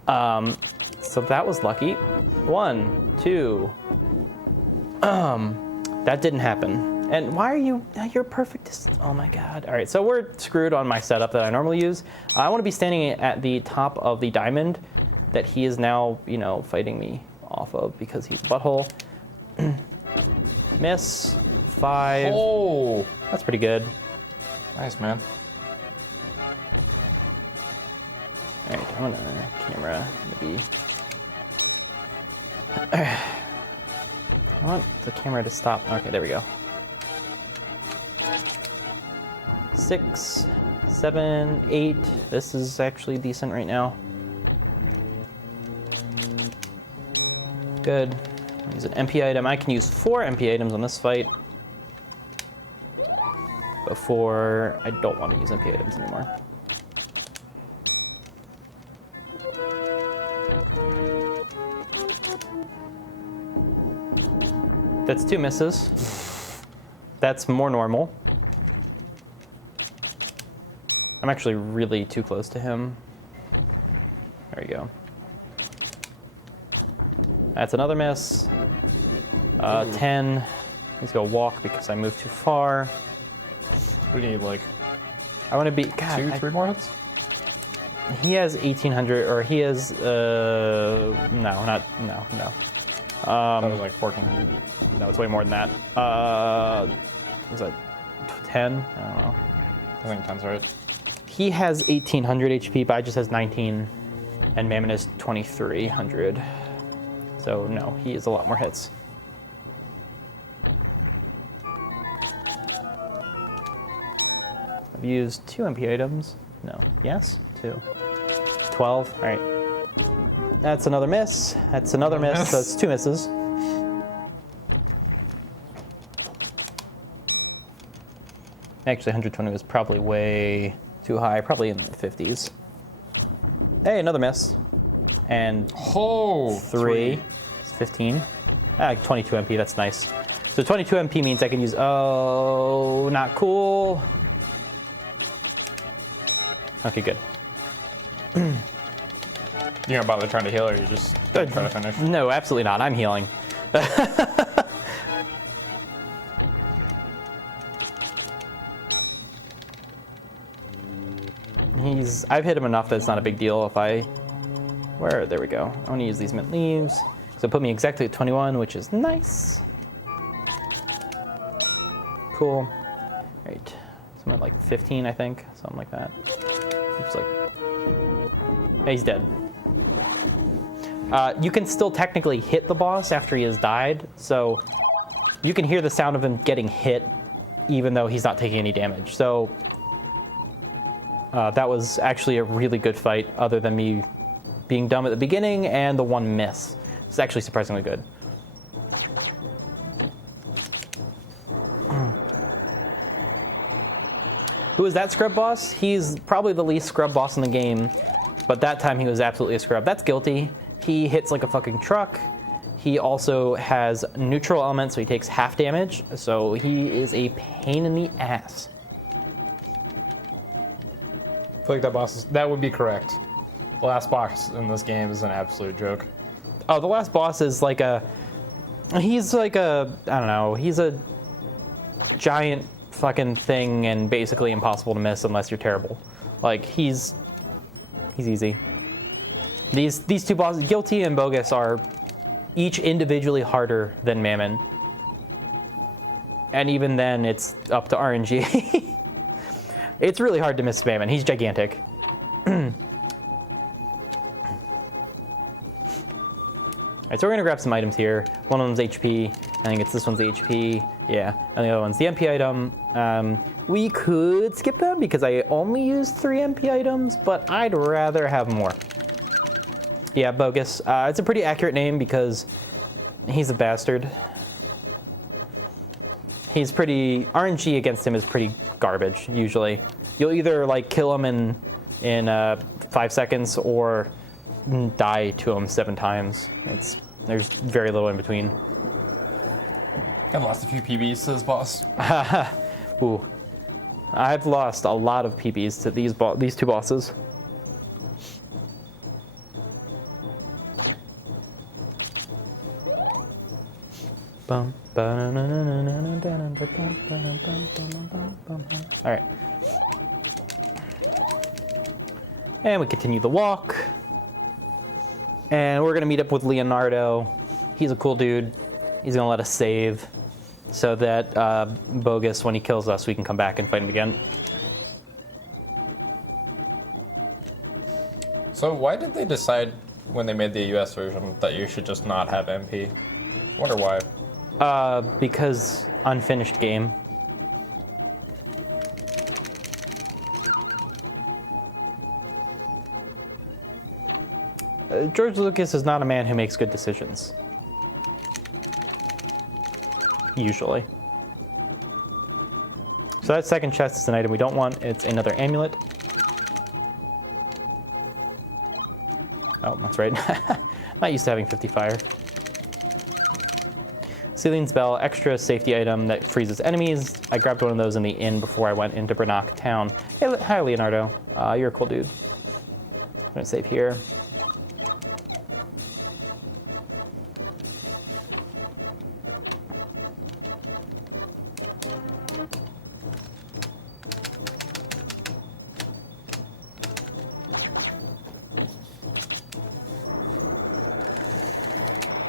So that was lucky. 1, 2. That didn't happen. And why are you're perfect. Oh my god. All right, so we're screwed on my setup that I normally use. I want to be standing at the top of the diamond that he is now, fighting me off of because he's a butthole. Miss. 5. Oh! That's pretty good. Nice, man. All right, I want a camera to be. I want the camera to stop. Okay, there we go. 6, 7, 8. This is actually decent right now. Good. Use an MP item. I can use 4 MP items on this fight. Before I don't want to use MP items anymore. That's 2 misses. That's more normal. I'm actually really too close to him. There we go. That's another miss. 10. He's gonna walk because I moved too far. We need like I want to be. God, 2, 3 more hits? he has 1800, or he has. No. That was like 1400. No, it's way more than that. Was that 10? I don't know. I think 10's right. He has 1800 HP, Bai just has 19, and Mammon is 2300. So no, he is a lot more hits. I've used 2 MP items. No. Yes? 2. 12. All right. That's another miss. That's another miss. So it's 2 misses. Actually, 120 was probably way too high. Probably in the 50s. Hey, another miss. And Oh, 3. It's 15. 22 MP. That's nice. So 22 MP means I can use. Oh, not cool. Okay, good. You gonna bother trying to heal, or you just trying to finish? No, absolutely not. I'm healing. I've hit him enough that it's not a big deal if I. There we go. I want to use these mint leaves. So put me exactly at 21, which is nice. Cool. Right. So I'm at like 15, I think. Something like that. Oops, like. Yeah, he's dead. You can still technically hit the boss after he has died, so you can hear the sound of him getting hit even though he's not taking any damage. So that was actually a really good fight, other than me being dumb at the beginning and the one miss. It's actually surprisingly good. Who is that scrub boss? He's probably the least scrub boss in the game, but that time he was absolutely a scrub. That's guilty. He hits like a fucking truck. He also has neutral element, so he takes half damage. So he is a pain in the ass. I feel like that would be correct. The last boss in this game is an absolute joke. Oh, the last boss is like he's like I don't know, he's a giant fucking thing and basically impossible to miss unless you're terrible. Like, he's easy. These two bosses, Guilty and Bogus, are each individually harder than Mammon. And even then, it's up to RNG. It's really hard to miss Mammon. He's gigantic. Alright, so we're gonna grab some items here. One of them's HP. I think it's this one's the HP. Yeah, and the other one's the MP item. We could skip them because I only used 3 MP items, but I'd rather have more. Yeah, Bogus. It's a pretty accurate name because he's a bastard. He's pretty... RNG against him is pretty garbage, usually. You'll either, like, kill him in 5 seconds or die to him 7 times. There's very little in between. I've lost a few PBs to this boss. Ooh. I've lost a lot of PBs to these two bosses. Alright. And we continue the walk. And we're going to meet up with Leonardo. He's a cool dude. He's going to let us save so that Bogus, when he kills us, we can come back and fight him again. So why did they decide when they made the US version that you should just not have MP? I wonder why. Because unfinished game. George Lucas is not a man who makes good decisions. Usually. So that second chest is an item we don't want. It's another amulet. Oh, that's right. Not used to having 50 fire. Celine's Bell, extra safety item that freezes enemies. I grabbed one of those in the inn before I went into Brannock town. Hey, hi, Leonardo. You're a cool dude. I'm gonna save here.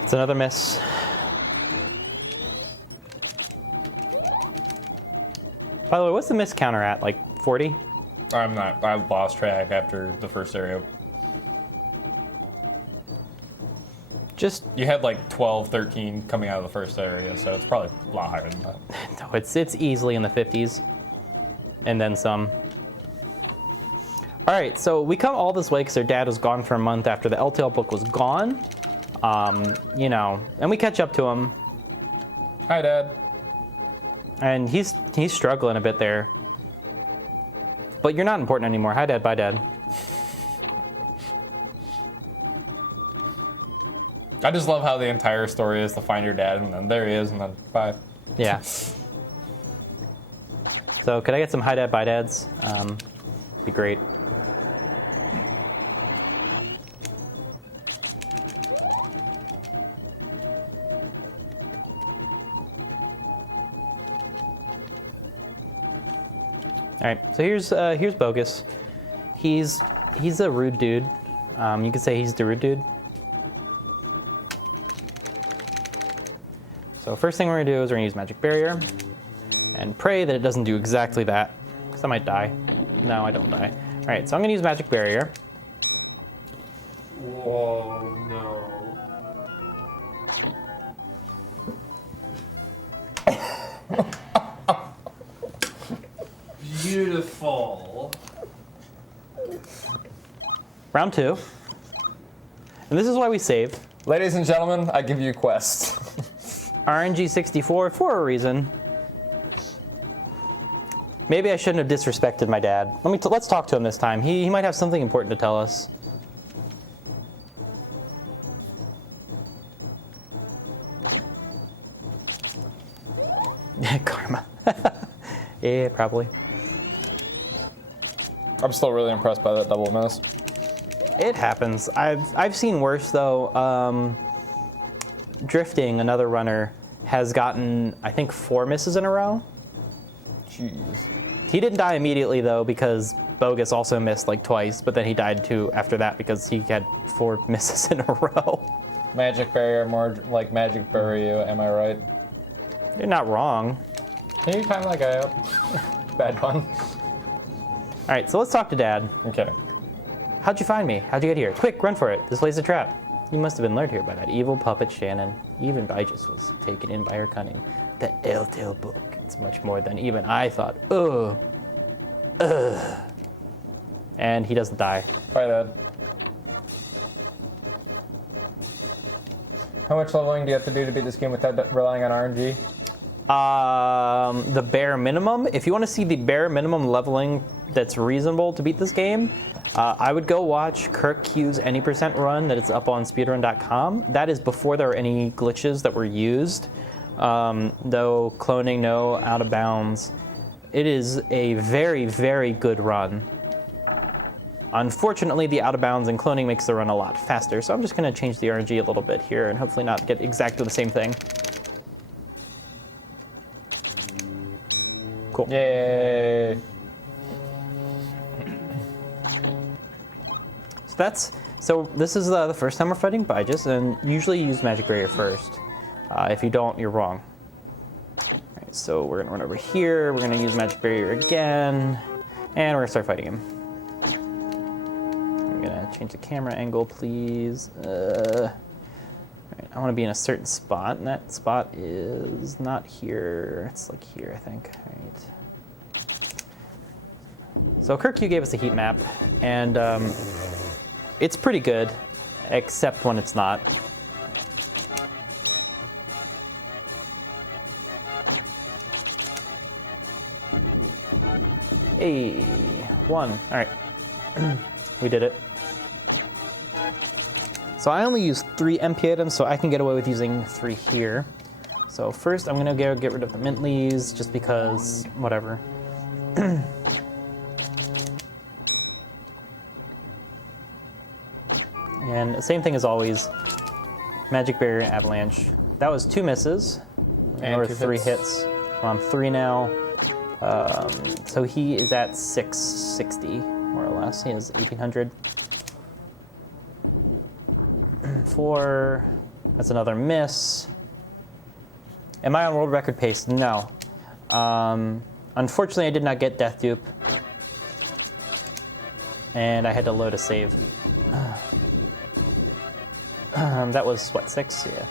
It's another miss. By the way, what's the miss counter at? Like 40? I'm not. I lost track after the first area. Just You had like 12, 13 coming out of the first area, so it's probably a lot higher than that. no, it's easily in the 50s, and then some. All right, so we come all this way because their dad was gone for a month after the LTL book was gone. You know, and we catch up to him, Hi, Dad. and he's struggling a bit there. But you're not important anymore. Hi, Dad. Bye, Dad. I just love how the entire story is to find your dad, and then there he is, and then bye. Yeah. So could I get some hi dad, bye dads? Be great. All right, so here's Bogus. He's a rude dude. You could say he's the rude dude. So first thing we're gonna do is we're gonna use Magic Barrier and pray that it doesn't do exactly that, because I might die. No, I don't die. All right, so I'm gonna use Magic Barrier. Whoa, no. Beautiful. Round 2. And this is why we save. Ladies and gentlemen, I give you a quest. RNG 64 for a reason. Maybe I shouldn't have disrespected my dad. Let's talk to him this time. He might have something important to tell us. Karma. Yeah, probably. I'm still really impressed by that double miss. It happens. I've seen worse though. Drifting, another runner, has gotten, I think, 4 misses in a row. Jeez. He didn't die immediately though, because Bogus also missed like twice, but then he died too after that because he had 4 misses in a row. Magic Barrier, more like Magic Bury You, am I right? You're not wrong. Can you time that guy up? Bad pun. All right, so let's talk to Dad. Okay. How'd you find me? How'd you get here? Quick, run for it. This place is a trap. You must have been lured here by that evil puppet Shannon. Even Bigis was taken in by her cunning. The Telltale book. It's much more than even I thought. Ugh. And he doesn't die. Bye, Dad. How much leveling do you have to do to beat this game without relying on RNG? The bare minimum. If you want to see the bare minimum leveling that's reasonable to beat this game, I would go watch Kirk Q's Any Percent run that is up on speedrun.com. That is before there were any glitches that were used. No cloning, no out of bounds. It is a very, very good run. Unfortunately, the out of bounds and cloning makes the run a lot faster, so I'm just going to change the RNG a little bit here and hopefully not get exactly the same thing. Cool. Yay! So this is the first time we're fighting Bigis, and usually you use Magic Barrier first. If you don't, you're wrong. All right, so we're gonna run over here. We're gonna use Magic Barrier again, and we're gonna start fighting him. I'm gonna change the camera angle, please. All right, I want to be in a certain spot, and that spot is not here. It's like here, I think. All right. So Kirk, you gave us a heat map, and it's pretty good, except when it's not. Hey, 1. All right, we did it. So I only use 3 MP items, so I can get away with using 3 here. So first I'm gonna get rid of the mint leaves, just because, whatever. And the same thing as always, Magic Barrier and Avalanche. That was 2 misses, And or 2 3 hits. hits. We're on 3 now. So he is at 660, more or less. He has 1800. 4. That's another miss. Am I on world record pace? No. Unfortunately, I did not get death dupe. And I had to load a save. That was, what, 6? Yeah.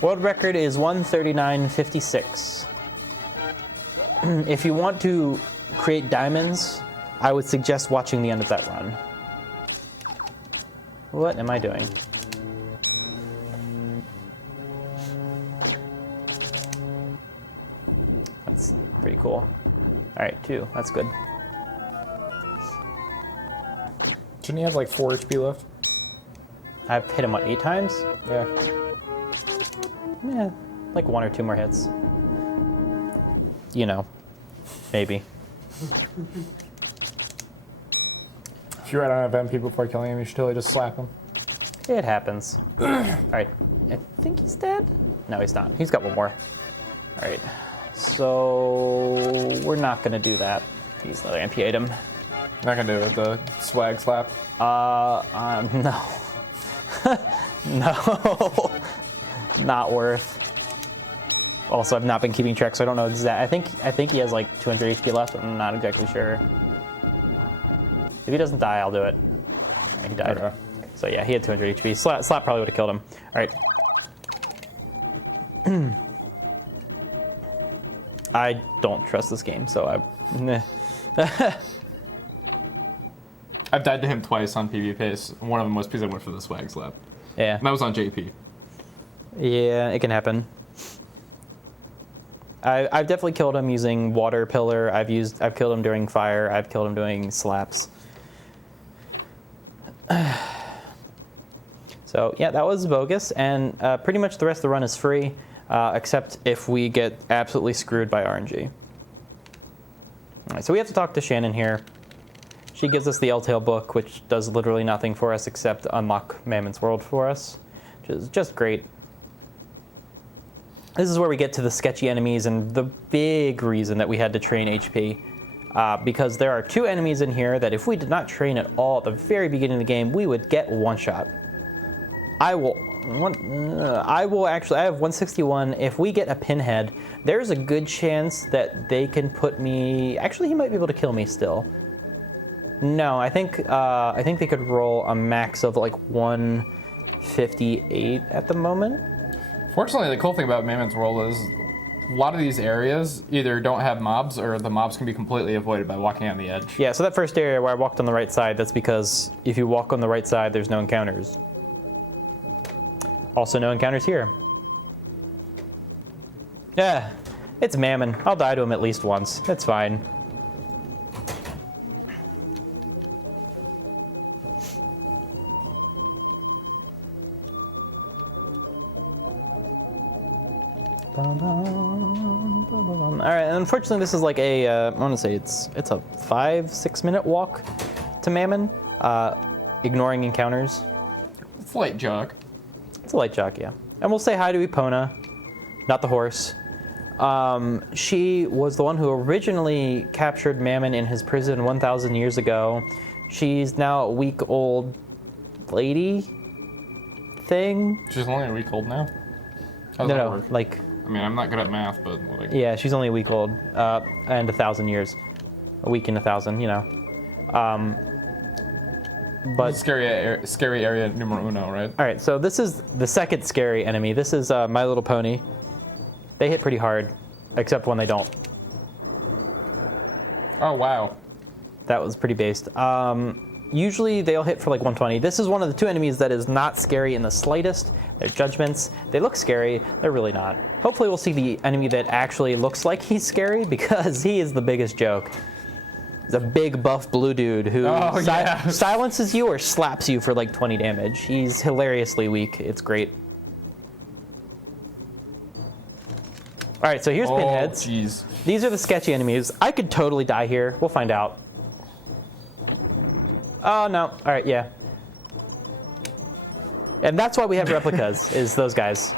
World record is 139.56. If you want to create diamonds, I would suggest watching the end of that run. What am I doing? That's pretty cool. Alright, 2. That's good. Shouldn't he have like 4 HP left? I've hit him, what, 8 times? Yeah. Yeah, like 1 or 2 more hits. You know, maybe. If you run out of MP before killing him, you should totally just slap him. It happens. Alright, I think he's dead? No, he's not. He's got 1 more. Alright, so we're not gonna do that. Use another MP item. Not gonna do it with the swag slap. No. No. Not worth. Also, I've not been keeping track, so I don't know exactly. I think he has like 200 HP left. I'm not exactly sure. If he doesn't die, I'll do it. He died. Okay. So yeah, he had 200 HP. Slap probably would have killed him. All right. I don't trust this game, so I. I've died to him twice on PvP pace. One of them was because I went for the swag slap. Yeah. And that was on JP. Yeah, it can happen. I've definitely killed him using water pillar. I've killed him doing fire. I've killed him doing slaps. So yeah, that was bogus, and pretty much the rest of the run is free, except if we get absolutely screwed by RNG. All right, so we have to talk to Shannon here. She gives us the L-Tail book, which does literally nothing for us except unlock Mammon's World for us, which is just great. This is where we get to the sketchy enemies and the big reason that we had to train HP. Because there are 2 enemies in here that if we did not train at all at the very beginning of the game, we would get one-shot. I have 161. If we get a pinhead, there's a good chance that they can put me... Actually, he might be able to kill me still. No, I think they could roll a max of like 158 at the moment. Fortunately, the cool thing about Mammon's World is a lot of these areas either don't have mobs or the mobs can be completely avoided by walking on the edge. Yeah, so that first area where I walked on the right side, that's because if you walk on the right side, there's no encounters. Also no encounters here. Yeah, it's Mammon. I'll die to him at least once. It's fine. All right, unfortunately, this is like a, I want to say it's a 5-6 minute walk to Mammon, ignoring encounters. It's a light jog. It's a light jog, yeah. And we'll say hi to Epona, not the horse. She was the one who originally captured Mammon in his prison 1,000 years ago. She's now a week-old lady thing. She's only a week old now? How does that No, work? like... I mean, I'm not good at math, but like... Yeah, she's only a week old, and 1,000 years. A week in 1,000, you know. But Scary area numero uno, right? all right, so this is the second scary enemy. This is My Little Pony. They hit pretty hard, except when they don't. Oh, wow. That was pretty based. Usually they'll hit for like 120. This is one of the 2 enemies that is not scary in the slightest. They're judgments. They look scary. They're really not. Hopefully we'll see the enemy that actually looks like he's scary, because he is the biggest joke. He's a big buff blue dude who silences you or slaps you for like 20 damage. He's hilariously weak. It's great. All right, so here's pinheads. Jeez. These are the sketchy enemies. I could totally die here. We'll find out. Oh, no. All right, yeah. And that's why we have replicas, is those guys.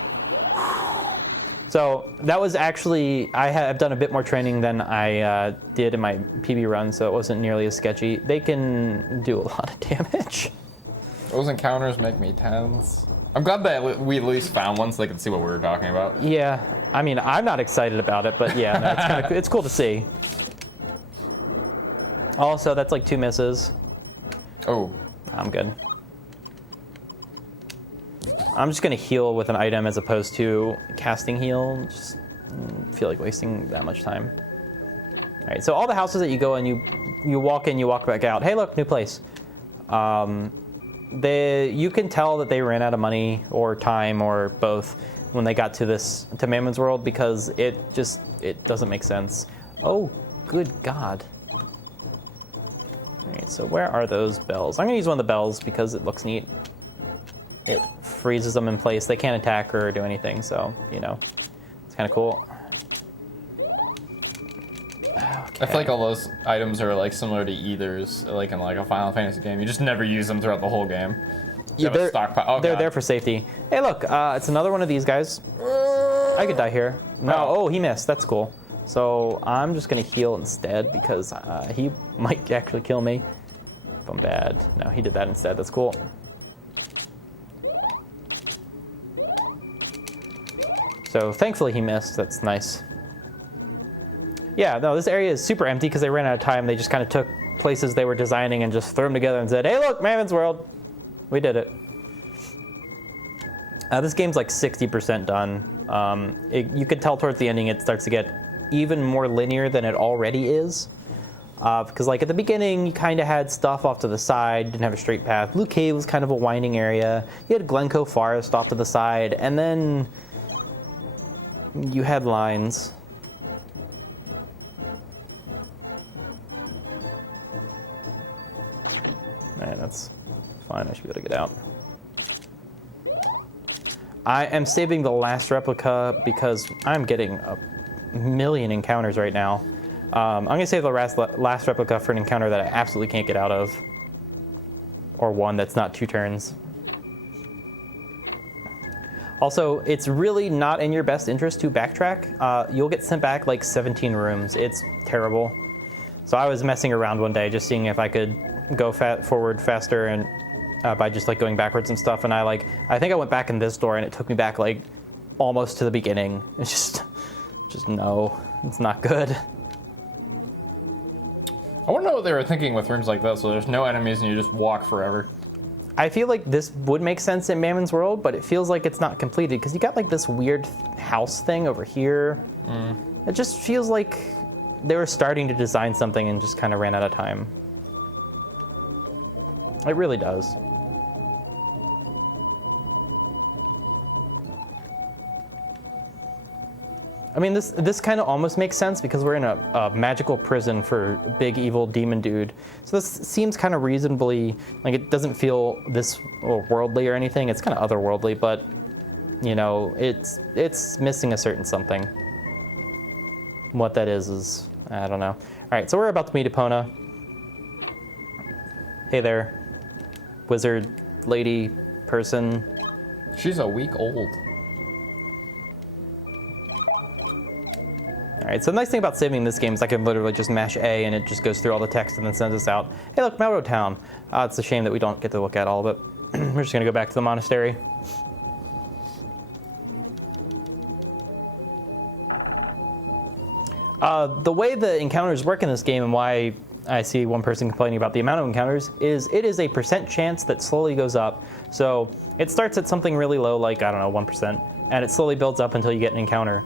So that was actually, I have done a bit more training than I did in my PB run, so it wasn't nearly as sketchy. They can do a lot of damage. Those encounters make me tense. I'm glad that we at least found one so they could see what we were talking about. Yeah, I mean, I'm not excited about it, but yeah, no, it's kind of it's cool to see. Also, that's like 2 misses. Oh. I'm good. I'm just gonna heal with an item as opposed to casting heal. Just feel like wasting that much time. All right, so all the houses that you go in, you walk in, you walk back out. Hey, look, new place. You can tell that they ran out of money or time or both when they got to Mammon's World because it doesn't make sense. Oh, good God. All right, so where are those bells? I'm gonna use one of the bells because it looks neat. It freezes them in place. They can't attack or do anything, so, you know, it's kind of cool. Okay. I feel like all those items are like similar to ethers, like in like a Final Fantasy game. You just never use them throughout the whole game. Yeah, they're there for safety. Hey, look, it's another one of these guys. I could die here. No, oh, he missed. That's cool. So I'm just gonna heal instead because he might actually kill me if I'm bad. No, he did that instead. That's cool. So thankfully he missed. That's nice. Yeah, no, this area is super empty because they ran out of time. They just kind of took places they were designing and just threw them together and said, hey, look, Mammon's World. We did it. This game's like 60% done. You could tell towards the ending it starts to get even more linear than it already is. Because like at the beginning, you kind of had stuff off to the side, didn't have a straight path. Blue Cave was kind of a winding area. You had Glencoe Forest off to the side, and then you had lines. Alright, that's fine. I should be able to get out. I am saving the last replica because I'm getting a million encounters right now. I'm going to save the last replica for an encounter that I absolutely can't get out of. Or one that's not 2 turns. Also, it's really not in your best interest to backtrack. You'll get sent back like 17 rooms. It's terrible. So I was messing around one day just seeing if I could go forward faster and by just like going backwards and stuff. And I think I went back in this door and it took me back like almost to the beginning. It's just no, it's not good. I want to know what they were thinking with rooms like this, so there's no enemies and you just walk forever. I feel like this would make sense in Mammon's World, but it feels like it's not completed because you got like this weird house thing over here. It just feels like they were starting to design something and just kind of ran out of time. It really does. I mean, this kind of almost makes sense because we're in a magical prison for big evil demon dude. So this seems kind of reasonably, like it doesn't feel this worldly or anything. It's kind of otherworldly, but you know, it's missing a certain something. What that is I don't know. All right, so we're about to meet Epona. Hey there, wizard lady person. She's a week old. All right, so the nice thing about saving this game is I can literally just mash A and it just goes through all the text and then sends us out. Hey, look, Melrose Town. It's a shame that we don't get to look at all, but we're just gonna go back to the monastery. The way the encounters work in this game and why I see one person complaining about the amount of encounters is it is a % chance that slowly goes up. So it starts at something really low, like, I don't know, 1%, and it slowly builds up until you get an encounter.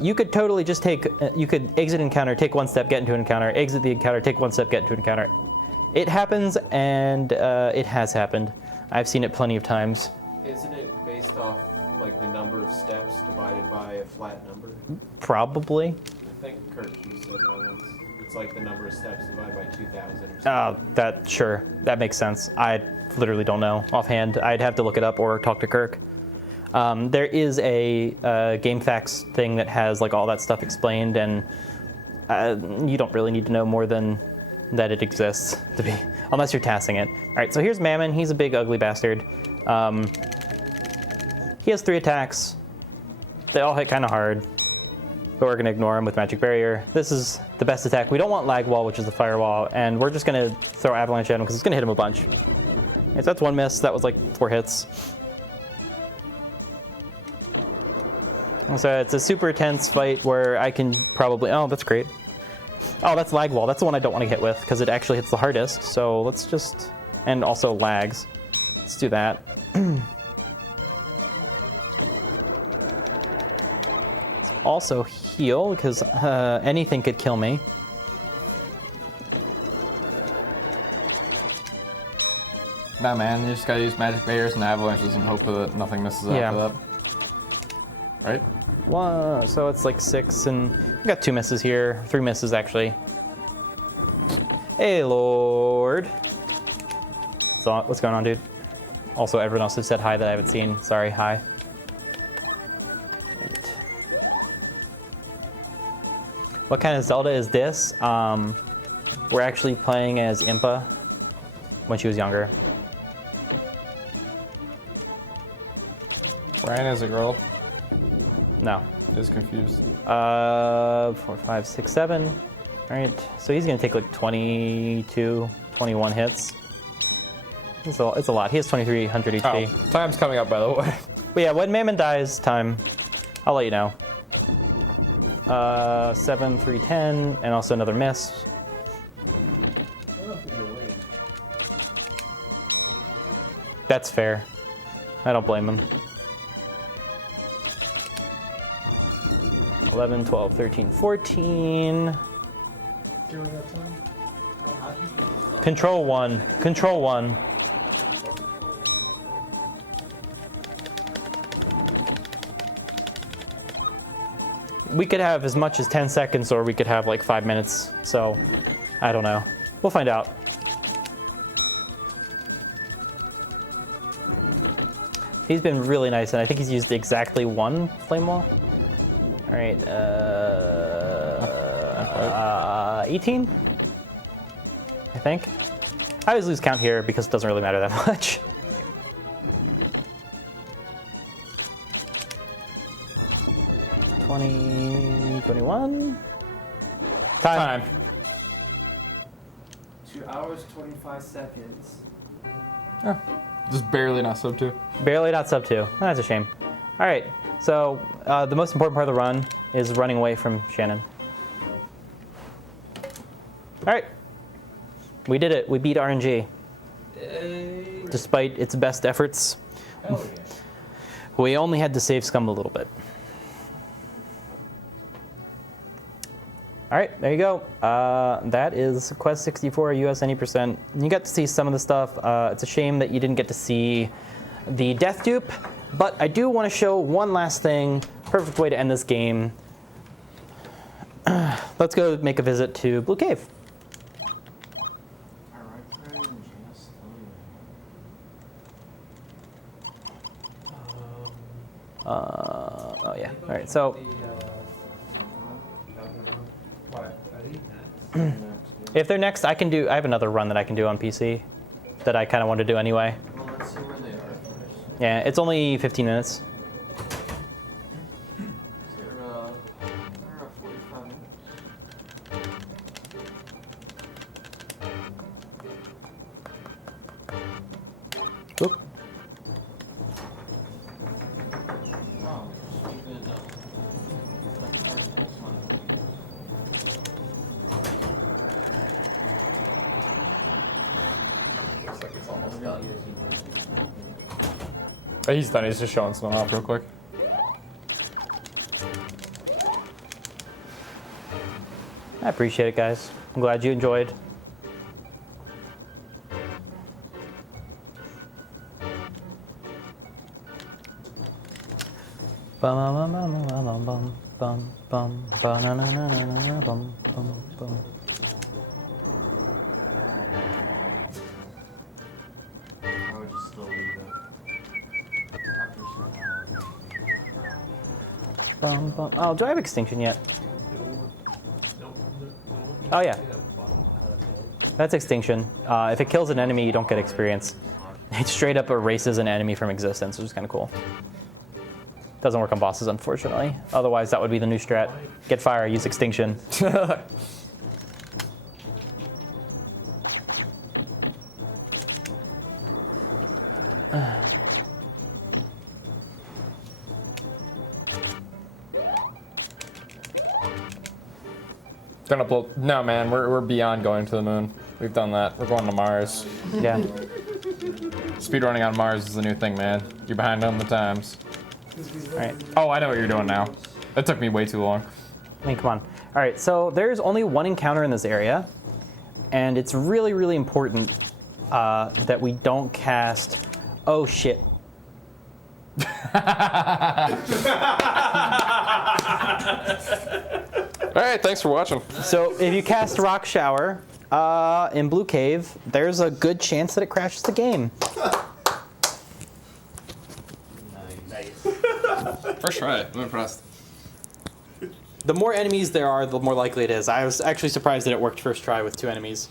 You could totally just you could exit encounter, take 1 step, get into an encounter, exit the encounter, take 1 step, get into an encounter. It happens, and it has happened. I've seen it plenty of times. Isn't it based off like the number of steps divided by a flat number? Probably. I think Kirk, you said that once. It's like the number of steps divided by 2,000 or something. Sure. That makes sense. I literally don't know offhand. I'd have to look it up or talk to Kirk. There is a GameFAQs thing that has like all that stuff explained, and you don't really need to know more than that it exists, unless you're tasking it. All right, so here's Mammon. He's a big, ugly bastard. He has 3 attacks. They all hit kind of hard, but we're going to ignore him with Magic Barrier. This is the best attack. We don't want Lag Wall, which is the Firewall, and we're just going to throw Avalanche at him because it's going to hit him a bunch. So that's one miss. That was like 4 hits. So it's a super tense fight where I can probably... Oh, that's great. Oh, that's lag wall. That's the one I don't want to hit with because it actually hits the hardest. So let's just... And also lags. Let's do that. Let's also heal because anything could kill me. Nah, man, you just gotta use magic barriers and avalanches and hope that nothing misses after that. Right? One, so it's like 6, and we got 2 misses here. 3 misses, actually. Hey, Lord. So, what's going on, dude? Also, everyone else who said hi that I haven't seen. Sorry, hi. Right. What kind of Zelda is this? We're actually playing as Impa when she was younger. Ryan is a girl. No. Is confused. 4, 5, 6, 7. All right, so he's gonna take like 22, 21 hits. It's a lot. He has 2300 HP. Oh, time's coming up, by the way. But yeah, when Mammon dies, time, I'll let you know. 7, 3, 10, and also another miss. That's fair. I don't blame him. 11, 12, 13, 14. Control 1. Control 1. We could have as much as 10 seconds or we could have like 5 minutes. So, I don't know. We'll find out. He's been really nice, and I think he's used exactly 1 flame wall. All right, 18, I think. I always lose count here because it doesn't really matter that much. $20, $21. Time. 2 hours, 25 seconds. Yeah, just barely not sub 2. Barely not sub 2. That's a shame. All right, so the most important part of the run is running away from Shannon. All right, we did it. We beat RNG. Despite its best efforts. Hell yeah. We only had to save Scum a little bit. All right, there you go. That is Quest 64 US any %. You got to see some of the stuff. It's a shame that you didn't get to see the death dupe, but I do want to show one last thing. Perfect way to end this game. Let's go make a visit to Blue Cave. Oh yeah. All right. So if they're next, I have another run that I can do on PC that I kind of want to do anyway. Well, let's see where they are first. Yeah, it's only 15 minutes. They're 45 minutes. Oop. Oh, sweet bit of let's start this one. Looks like it's almost done. He's done. He's just showing something off real quick. I appreciate it, guys. I'm glad you enjoyed. I would just still leave it. After some hours. Oh, do I have extinction yet? Oh yeah. That's extinction. If it kills an enemy, you don't get experience. It straight up erases an enemy from existence, which is kind of cool. Doesn't work on bosses, unfortunately. Otherwise, that would be the new strat. Get fire, use extinction. Gonna blow. No, man, we're beyond going to the moon. We've done that. We're going to Mars. Yeah. Speedrunning on Mars is the new thing, man. You're behind on the times. All right. Oh, I know what you're doing now. That took me way too long. I mean, come on. All right, so there's only one encounter in this area, and it's really, really important that we don't cast. Oh shit. All right, thanks for watching. So if you cast Rock Shower in Blue Cave, there's a good chance that it crashes the game. First try. I'm impressed. The more enemies there are, the more likely it is. I was actually surprised that it worked first try with 2 enemies.